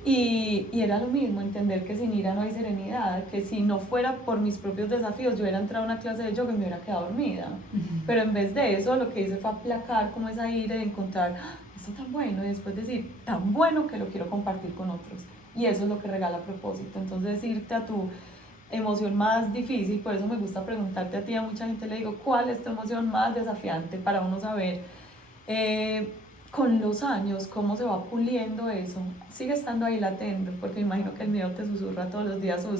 Y era lo mismo, entender que sin ira no hay serenidad, que si no fuera por mis propios desafíos yo hubiera entrado a una clase de yoga y me hubiera quedado dormida. Pero en vez de eso lo que hice fue aplacar como esa ira de encontrar, esta esto tan bueno, y después decir, tan bueno que lo quiero compartir con otros. Y eso es lo que regala propósito. Entonces, irte a tu emoción más difícil, por eso me gusta preguntarte a ti, a mucha gente le digo, ¿cuál es tu emoción más desafiante para uno saber con los años cómo se va puliendo eso? Sigue estando ahí latente, porque me imagino que el miedo te susurra todos los días sus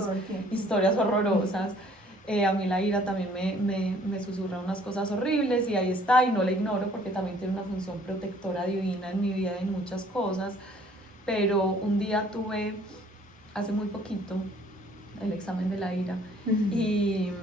historias horrorosas. A mí la ira también me susurra unas cosas horribles y ahí está, y no la ignoro porque también tiene una función protectora divina en mi vida y en muchas cosas. Pero un día tuve, hace muy poquito, el examen de la ira y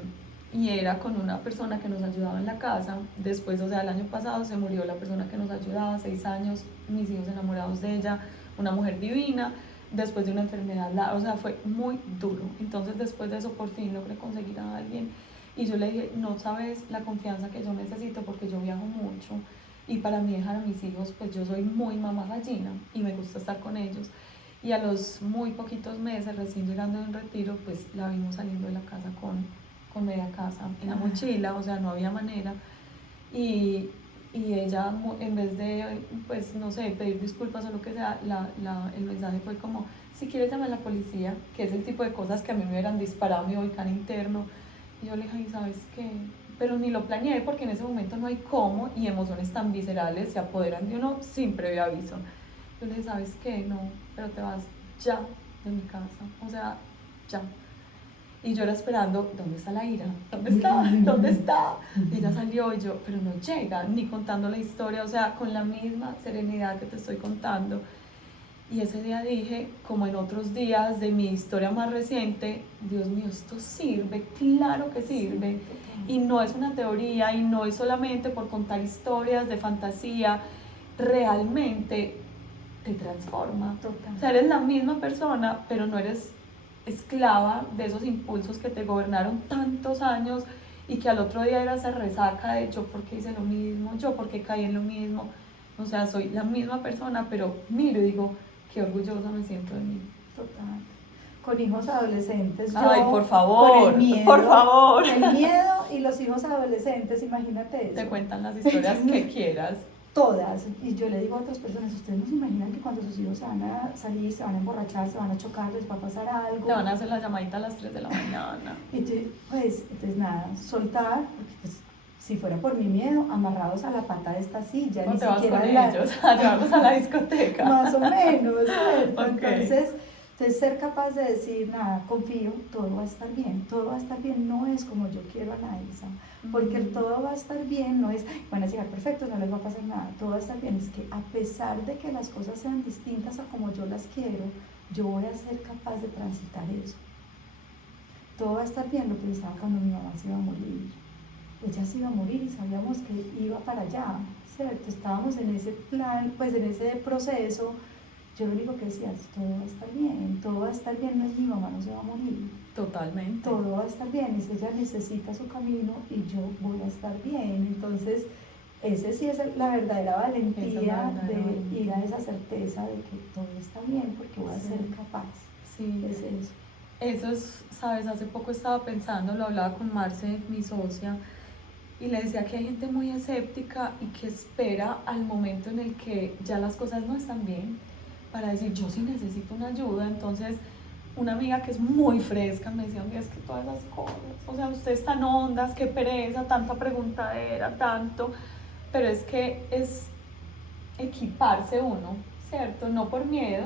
era con una persona que nos ayudaba en la casa. Después, o sea, el año pasado se murió la persona que nos ayudaba, 6 años, mis hijos enamorados de ella, una mujer divina, después de una enfermedad, o sea, fue muy duro. Entonces, después de eso, por fin logré conseguir a alguien y yo le dije, no sabes la confianza que yo necesito porque yo viajo mucho y para mí dejar a mis hijos, pues yo soy muy mamá gallina y me gusta estar con ellos. Y a los muy poquitos meses, recién llegando de un retiro, pues la vimos saliendo de la casa con media casa en la mochila, o sea, no había manera. Y ella, en vez de, pues, no sé, pedir disculpas o lo que sea, el mensaje fue como, si quieres llamar a la policía, que es el tipo de cosas que a mí me hubieran disparado mi volcán interno. Y yo le dije, ¿sabes qué? Pero ni lo planeé porque en ese momento no hay cómo y emociones tan viscerales se apoderan de uno sin previo aviso. Yo le dije, ¿sabes qué? No, pero te vas ya de mi casa, o sea, ya. Y yo era esperando, ¿dónde está la ira? ¿Dónde está? ¿Dónde está? Y ella salió y yo, pero no llega, ni contando la historia, o sea, con la misma serenidad que te estoy contando. Y ese día dije, como en otros días de mi historia más reciente, Dios mío, esto sirve, claro que sirve. Y no es una teoría y no es solamente por contar historias de fantasía, realmente te transforma. O sea, eres la misma persona, pero no eres esclava de esos impulsos que te gobernaron tantos años y que al otro día era esa resaca de yo porque hice lo mismo, yo porque caí en lo mismo. O sea, soy la misma persona, pero miro y digo, qué orgullosa me siento de mí. Total. Con hijos adolescentes, ay, por favor, con el miedo, por favor. El miedo y los hijos adolescentes, imagínate eso. Te cuentan las historias que quieras. Todas, y yo le digo a otras personas, ustedes no se imaginan que cuando sus hijos se van a salir, se van a emborrachar, se van a chocar, les va a pasar algo. Le van a hacer la llamadita a las 3 de la mañana. Y entonces nada, soltar, porque pues, si fuera por mi miedo, amarrados a la pata de esta silla, ¿O ni te vas siquiera con ellos a llevarlos a la discoteca? Más o menos, ¿cierto? Okay. Entonces ser capaz de decir, nada, confío, todo va a estar bien, todo va a estar bien, no es como yo quiero a Anaísa, porque el todo va a estar bien no es, van a llegar perfectos, no les va a pasar nada, todo va a estar bien, es que a pesar de que las cosas sean distintas a como yo las quiero, yo voy a ser capaz de transitar eso. Todo va a estar bien, lo pensaba cuando mi mamá se iba a morir. Ella se iba a morir y sabíamos que iba para allá, ¿cierto? Estábamos en ese plan, pues en ese proceso. Yo lo único que decía es, todo va a estar bien, todo va a estar bien, no es mi mamá, no se va a morir. Totalmente. Todo va a estar bien, es ella necesita su camino y yo voy a estar bien. Entonces, ese sí es la verdadera valentía de ir a esa certeza de que todo está bien porque voy a ser capaz. Sí. Es eso. Eso es, sabes, hace poco estaba pensando, lo hablaba con Marce, mi socia, y le decía que hay gente muy escéptica y que espera al momento en el que ya las cosas no están bien para decir, yo sí necesito una ayuda. Entonces, una amiga que es muy fresca me decía, es que todas esas cosas, o sea, ustedes están ondas, qué pereza, tanta preguntadera, tanto, pero es que es equiparse uno, ¿cierto? No por miedo,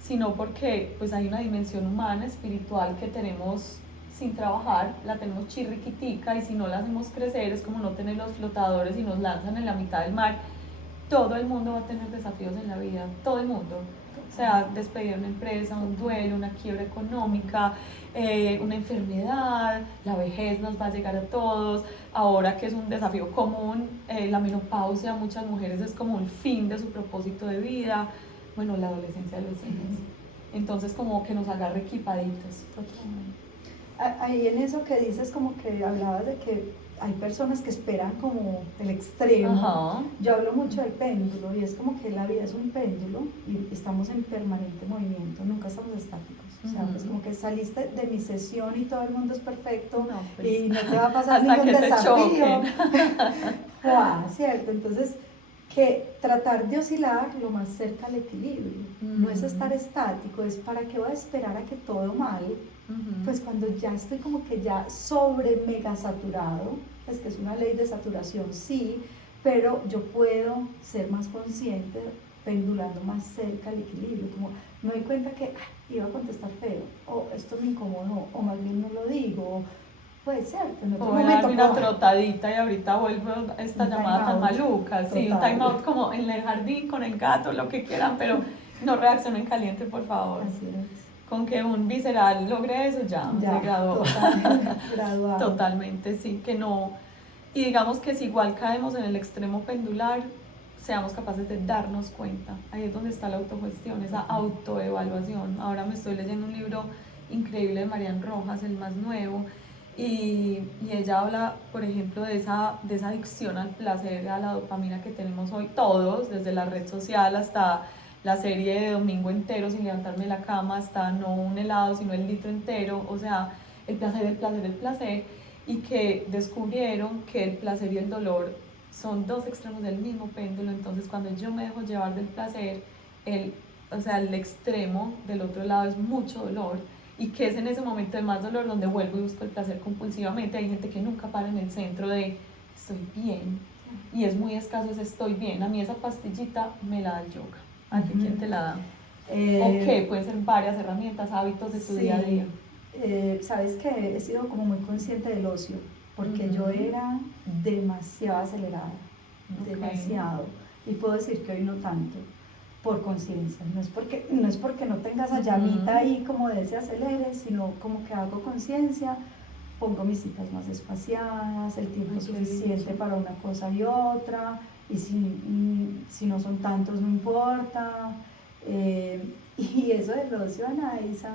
sino porque pues hay una dimensión humana, espiritual que tenemos sin trabajar, la tenemos chirriquitica y si no la hacemos crecer es como no tener los flotadores y nos lanzan en la mitad del mar. Todo el mundo va a tener desafíos en la vida, todo el mundo. O sea, despedir una empresa, un duelo, una quiebra económica, una enfermedad, la vejez nos va a llegar a todos. Ahora que es un desafío común, la menopausia, muchas mujeres es como un fin de su propósito de vida. Bueno, la adolescencia de los hijos. Entonces, como que nos agarre equipaditos. Ahí en eso que dices, como que hablabas de que hay personas que esperan como el extremo. Ajá. Yo hablo mucho del péndulo y es como que la vida es un péndulo y estamos en permanente movimiento, nunca estamos estáticos. O sea, pues como que saliste de mi sesión y todo el mundo es perfecto, no, pues, y no te va a pasar ningún desafío. Wow, ¿Cierto? Entonces, que tratar de oscilar lo más cerca al equilibrio. No es estar estático, es para qué voy a esperar a que todo mal, pues cuando ya estoy como que ya sobre mega saturado, es que es una ley de saturación, sí, pero yo puedo ser más consciente pendulando más cerca al equilibrio, como me doy cuenta que iba a contestar feo, o esto me incomodó, o más bien no lo digo, puede ser, en otro voy a momento darme una trotadita y ahorita vuelvo a esta llamada tan maluca, sí, un time out como en el jardín con el gato, lo que quieran, pero no reaccionen caliente, por favor. Así es. Con que un visceral logre eso ya se graduó. Graduado. Totalmente, sí, que no. Y digamos que si igual caemos en el extremo pendular, seamos capaces de darnos cuenta. Ahí es donde está la autogestión, esa autoevaluación. Ahora me estoy leyendo un libro increíble de Marian Rojas, el más nuevo, y ella habla, por ejemplo, de esa adicción al placer, a la dopamina que tenemos hoy todos, desde la red social hasta la serie de domingo entero sin levantarme de la cama, hasta no un helado, sino el litro entero, o sea, el placer, el placer, el placer, y que descubrieron que el placer y el dolor son dos extremos del mismo péndulo. Entonces cuando yo me dejo llevar del placer, el extremo del otro lado es mucho dolor, y que es en ese momento de más dolor donde vuelvo y busco el placer compulsivamente. Hay gente que nunca para en el centro de estoy bien, y es muy escaso ese estoy bien. A mí esa pastillita me la da el yoga. ¿A ti quién te la da? Ok, pueden ser varias herramientas, hábitos de tu día a día. Sabes que he sido como muy consciente del ocio, porque yo era demasiado acelerada, demasiado, y puedo decir que hoy no tanto, por conciencia. No es porque no tengas esa llamita ahí como de ese acelere, sino como que hago conciencia, pongo mis citas más espaciadas, el tiempo suficiente para una cosa y otra, y si no son tantos no importa, y eso del ocio, Anaísa,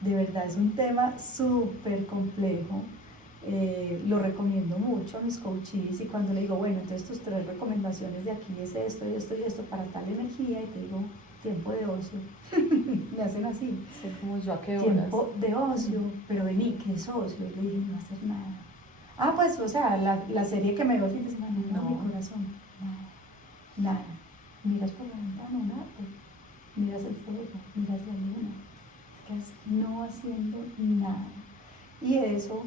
de verdad es un tema súper complejo. Lo recomiendo mucho a mis coaches, y cuando le digo, bueno, entonces tus 3 recomendaciones de aquí es esto y esto y esto para tal energía, y te digo, tiempo de ocio, me hacen así, sí, como yo, ¿a qué horas? Tiempo de ocio, pero vení, ¿qué es ocio? Y le dije, no hacer nada. Pues, o sea, la serie que me veo el fin de semana, no, mi corazón, nada, miras por la ventana un rato, miras el fuego, miras la luna, no haciendo nada, y eso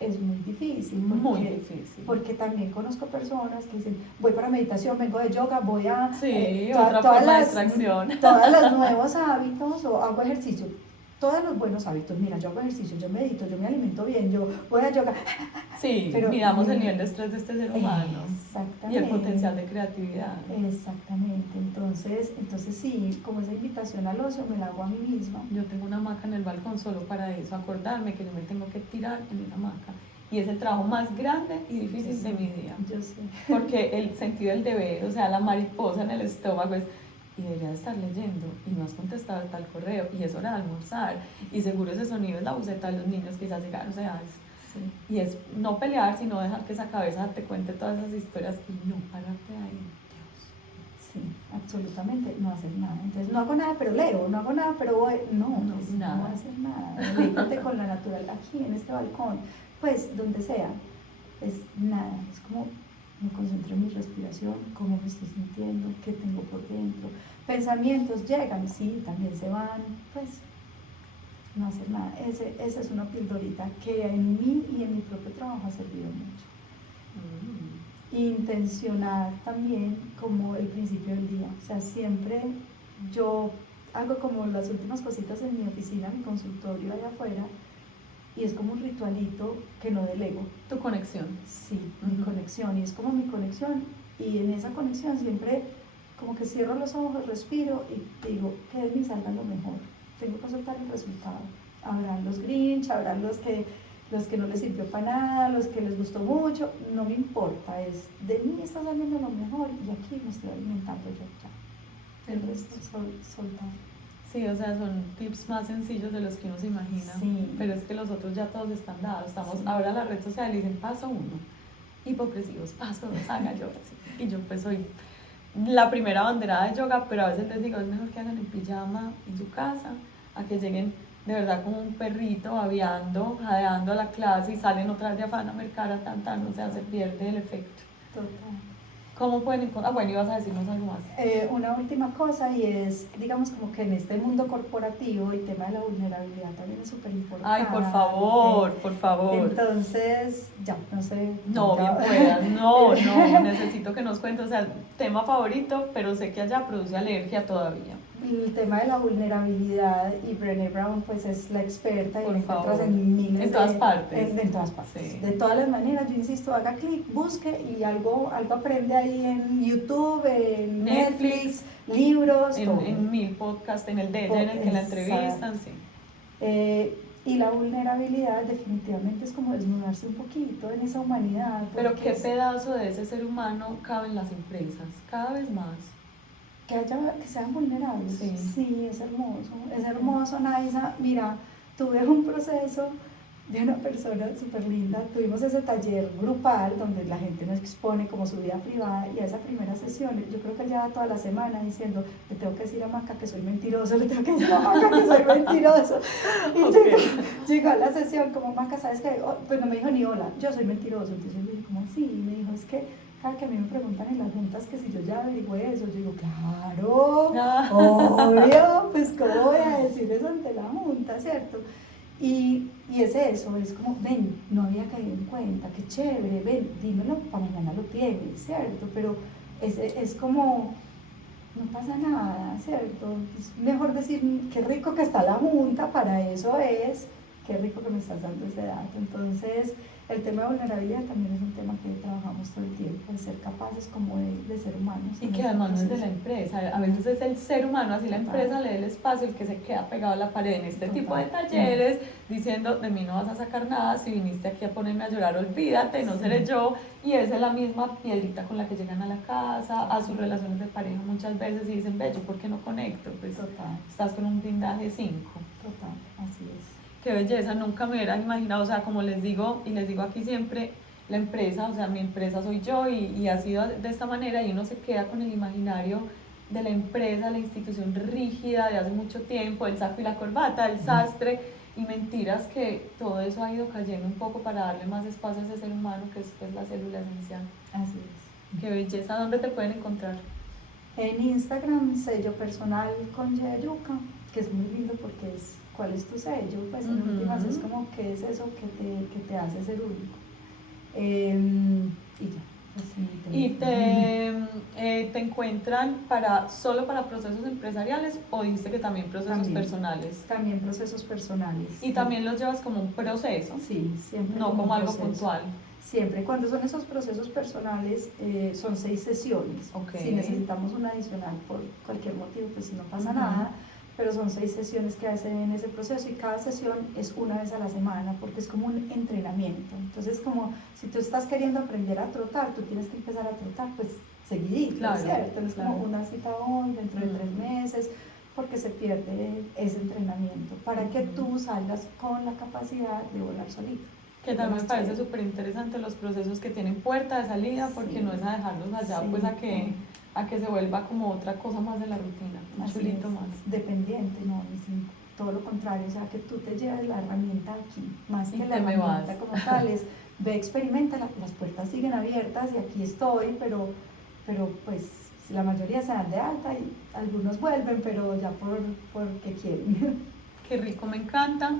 es muy difícil, porque también conozco personas que dicen, voy para meditación, vengo de yoga, voy a otra forma de distracción, todos los nuevos hábitos, o hago ejercicio, todos los buenos hábitos, mira, yo hago ejercicio, yo medito, yo me alimento bien, yo voy a yoga. Sí, pero miramos el nivel de estrés de este ser humano. Exactamente. Y el potencial de creatividad. Exactamente, entonces sí, como esa invitación al ocio me la hago a mí misma. Yo tengo una hamaca en el balcón solo para eso, acordarme que yo me tengo que tirar en una hamaca. Y es el trabajo más grande y difícil de mi día. Yo sé. Porque el sentido del deber, o sea, la mariposa en el estómago es, y deberías estar leyendo y no has contestado tal correo, y es hora de almorzar, y seguro ese sonido es la buceta de los niños que ya llegaron, o sea, y es no pelear, sino dejar que esa cabeza te cuente todas esas historias y no pararte ahí. Sí, absolutamente, no hacer nada. Entonces no hago nada pero leo, no hago nada pero voy, no hacer nada. Deleítate con la naturaleza, aquí en este balcón, pues donde sea, es nada, es como me concentro en mi respiración, cómo me estoy sintiendo, qué tengo por dentro. Pensamientos llegan, sí, también se van, pues no hacer nada. Esa es una pildorita que en mí y en mi propio trabajo ha servido mucho. Intencionar también como el principio del día, o sea, siempre yo hago como las últimas cositas en mi oficina, mi consultorio allá afuera, y es como un ritualito que no delego. ¿Tu conexión? Sí, mi conexión, y es como mi conexión, y en esa conexión siempre como que cierro los ojos, respiro y digo, que de mí salga lo mejor, tengo que soltar el resultado. Habrán los Grinch, habrán los que no les sirvió para nada, los que les gustó mucho, no me importa, es de mí está saliendo lo mejor, y aquí me estoy alimentando yo ya. El resto es soltar. Sí, o sea, son tips más sencillos de los que uno se imagina, pero es que los otros ya todos están dados. Ahora la red social dicen paso 1, hipopresivos, paso 2, haga yoga. Y yo pues soy la primera banderada de yoga, pero a veces les digo, es mejor que hagan en pijama en su casa, a que lleguen de verdad como un perrito babeando, jadeando a la clase y salen otra vez de afán a mercar a tan, o sea, se pierde el efecto. Total. ¿Cómo pueden encontrar? Ah, bueno, ibas a decirnos algo más. Una última cosa y es, digamos, como que en este mundo corporativo el tema de la vulnerabilidad también es súper importante. Ay, por favor, por favor. Entonces, ya, no sé. No, ya. bien puedas. No, no, necesito que nos cuentes. O sea, tema favorito, pero sé que allá produce alergia todavía. El tema de la vulnerabilidad, y Brené Brown pues es la experta y Por la encuentras favor. en miles En todas partes. en todas partes. Sí. De todas las maneras, yo insisto, haga clic, busque y algo aprende ahí en YouTube, en Netflix, libros, todo. En 1000 podcasts, en el de ella, en el que la entrevistan, sí. Y la vulnerabilidad definitivamente es como desnudarse un poquito en esa humanidad. Pero qué pedazo de ese ser humano cabe en las empresas, cada vez más. Que sean vulnerables. Sí. Sí, es hermoso, Naisa. Mira, tuve un proceso de una persona súper linda. Tuvimos ese taller grupal donde la gente nos expone como su vida privada, y a esa primera sesión, yo creo que él lleva toda la semana diciendo, le tengo que decir a Maca que soy mentiroso, le tengo que decir a Maca que soy mentiroso. Y okay. llegó a la sesión como, Maca, ¿sabes qué? Oh, pues no me dijo ni hola, yo soy mentiroso. Entonces yo le dije, como, sí, y me dijo, es que cada que a mí me preguntan en las juntas que si yo ya averigüé eso, yo digo, claro, obvio, pues cómo voy a decir eso ante la junta, ¿cierto? Y es eso, es como, ven, no había caído en cuenta, qué chévere, ven, dímelo, para mañana lo tienes, ¿cierto? Pero es como, no pasa nada, ¿cierto? Es mejor decir, qué rico que está la junta, para eso es, qué rico que me estás dando ese dato. Entonces, el tema de vulnerabilidad también es un tema que trabajamos todo el tiempo, de ser capaces como de ser humanos. Y que además no es de la empresa, a veces es el ser humano, así la empresa le dé el espacio, el que se queda pegado a la pared en este tipo de talleres, diciendo, de mí no vas a sacar nada, si viniste aquí a ponerme a llorar, olvídate, no seré yo, y esa es la misma piedrita con la que llegan a la casa, a sus relaciones de pareja muchas veces, y dicen, ve, ¿yo por qué no conecto? Pues estás con un blindaje 5. Total, así es. Qué belleza, nunca me hubiera imaginado, o sea, como les digo, y les digo aquí siempre, la empresa, o sea, mi empresa soy yo, y ha sido de esta manera, y uno se queda con el imaginario de la empresa, la institución rígida de hace mucho tiempo, el saco y la corbata, el sastre, y mentiras que todo eso ha ido cayendo un poco para darle más espacio a ese ser humano que es pues, la célula esencial. Así es. Qué belleza, ¿dónde te pueden encontrar? En Instagram, sello personal con Yayuca, que es muy lindo porque es ¿cuál es tu sello? Pues en últimas es como ¿qué es eso que te hace ser único? Y ya. Pues, ¿Y te encuentran solo para procesos empresariales o dijiste que también procesos personales? También procesos personales. ¿Y también los llevas como un proceso? Sí, siempre. No como algo puntual. Siempre, cuando son esos procesos personales, son 6 sesiones. Okay. Si necesitamos una adicional por cualquier motivo, pues no pasa nada, pero son 6 sesiones que hacen en ese proceso, y cada sesión es una vez a la semana, porque es como un entrenamiento. Entonces, como si tú estás queriendo aprender a trotar, tú tienes que empezar a trotar, pues seguidito, claro, ¿cierto? No es como una cita hoy, dentro de 3 meses, porque se pierde ese entrenamiento, para que tú salgas con la capacidad de volar solito. Que también me parece súper interesante los procesos que tienen puerta de salida, porque no es a dejarlos allá, pues a que se vuelva como otra cosa más de la rutina, un chulito más. Dependiente, no, todo lo contrario, o sea, que tú te lleves la herramienta aquí, más que la herramienta como tal, es ve, experimenta, las puertas siguen abiertas y aquí estoy, pero pues la mayoría se dan de alta y algunos vuelven, pero ya porque quieren. Qué rico, me encanta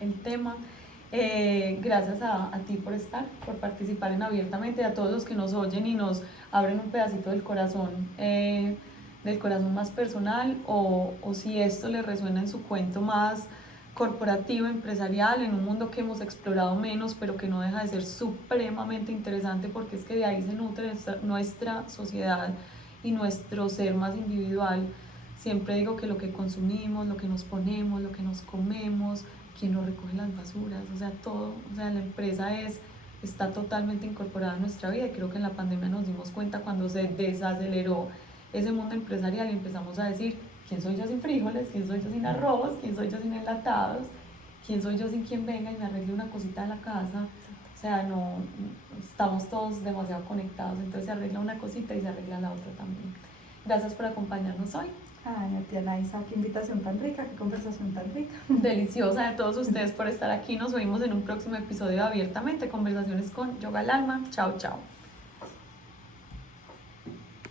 el tema. Gracias a ti por participar en Abiertamente, y a todos los que nos oyen y nos abren un pedacito del corazón más personal, o si esto les resuena en su cuento más corporativo, empresarial, en un mundo que hemos explorado menos, pero que no deja de ser supremamente interesante, porque es que de ahí se nutre nuestra sociedad y nuestro ser más individual. Siempre digo que lo que consumimos, lo que nos ponemos, lo que nos comemos, quien nos recoge las basuras, o sea, todo, o sea, la empresa está totalmente incorporada en nuestra vida, y creo que en la pandemia nos dimos cuenta cuando se desaceleró ese mundo empresarial y empezamos a decir, ¿quién soy yo sin frijoles? ¿Quién soy yo sin arroz? ¿Quién soy yo sin enlatados? ¿Quién soy yo sin quien venga y me arregle una cosita de la casa? O sea, no, estamos todos demasiado conectados, entonces se arregla una cosita y se arregla la otra también. Gracias por acompañarnos hoy. Ay, tía Naisa, qué invitación tan rica, qué conversación tan rica. Deliciosa, de todos ustedes por estar aquí. Nos vemos en un próximo episodio de Abiertamente, conversaciones con Yoga al Alma. Chao, chao.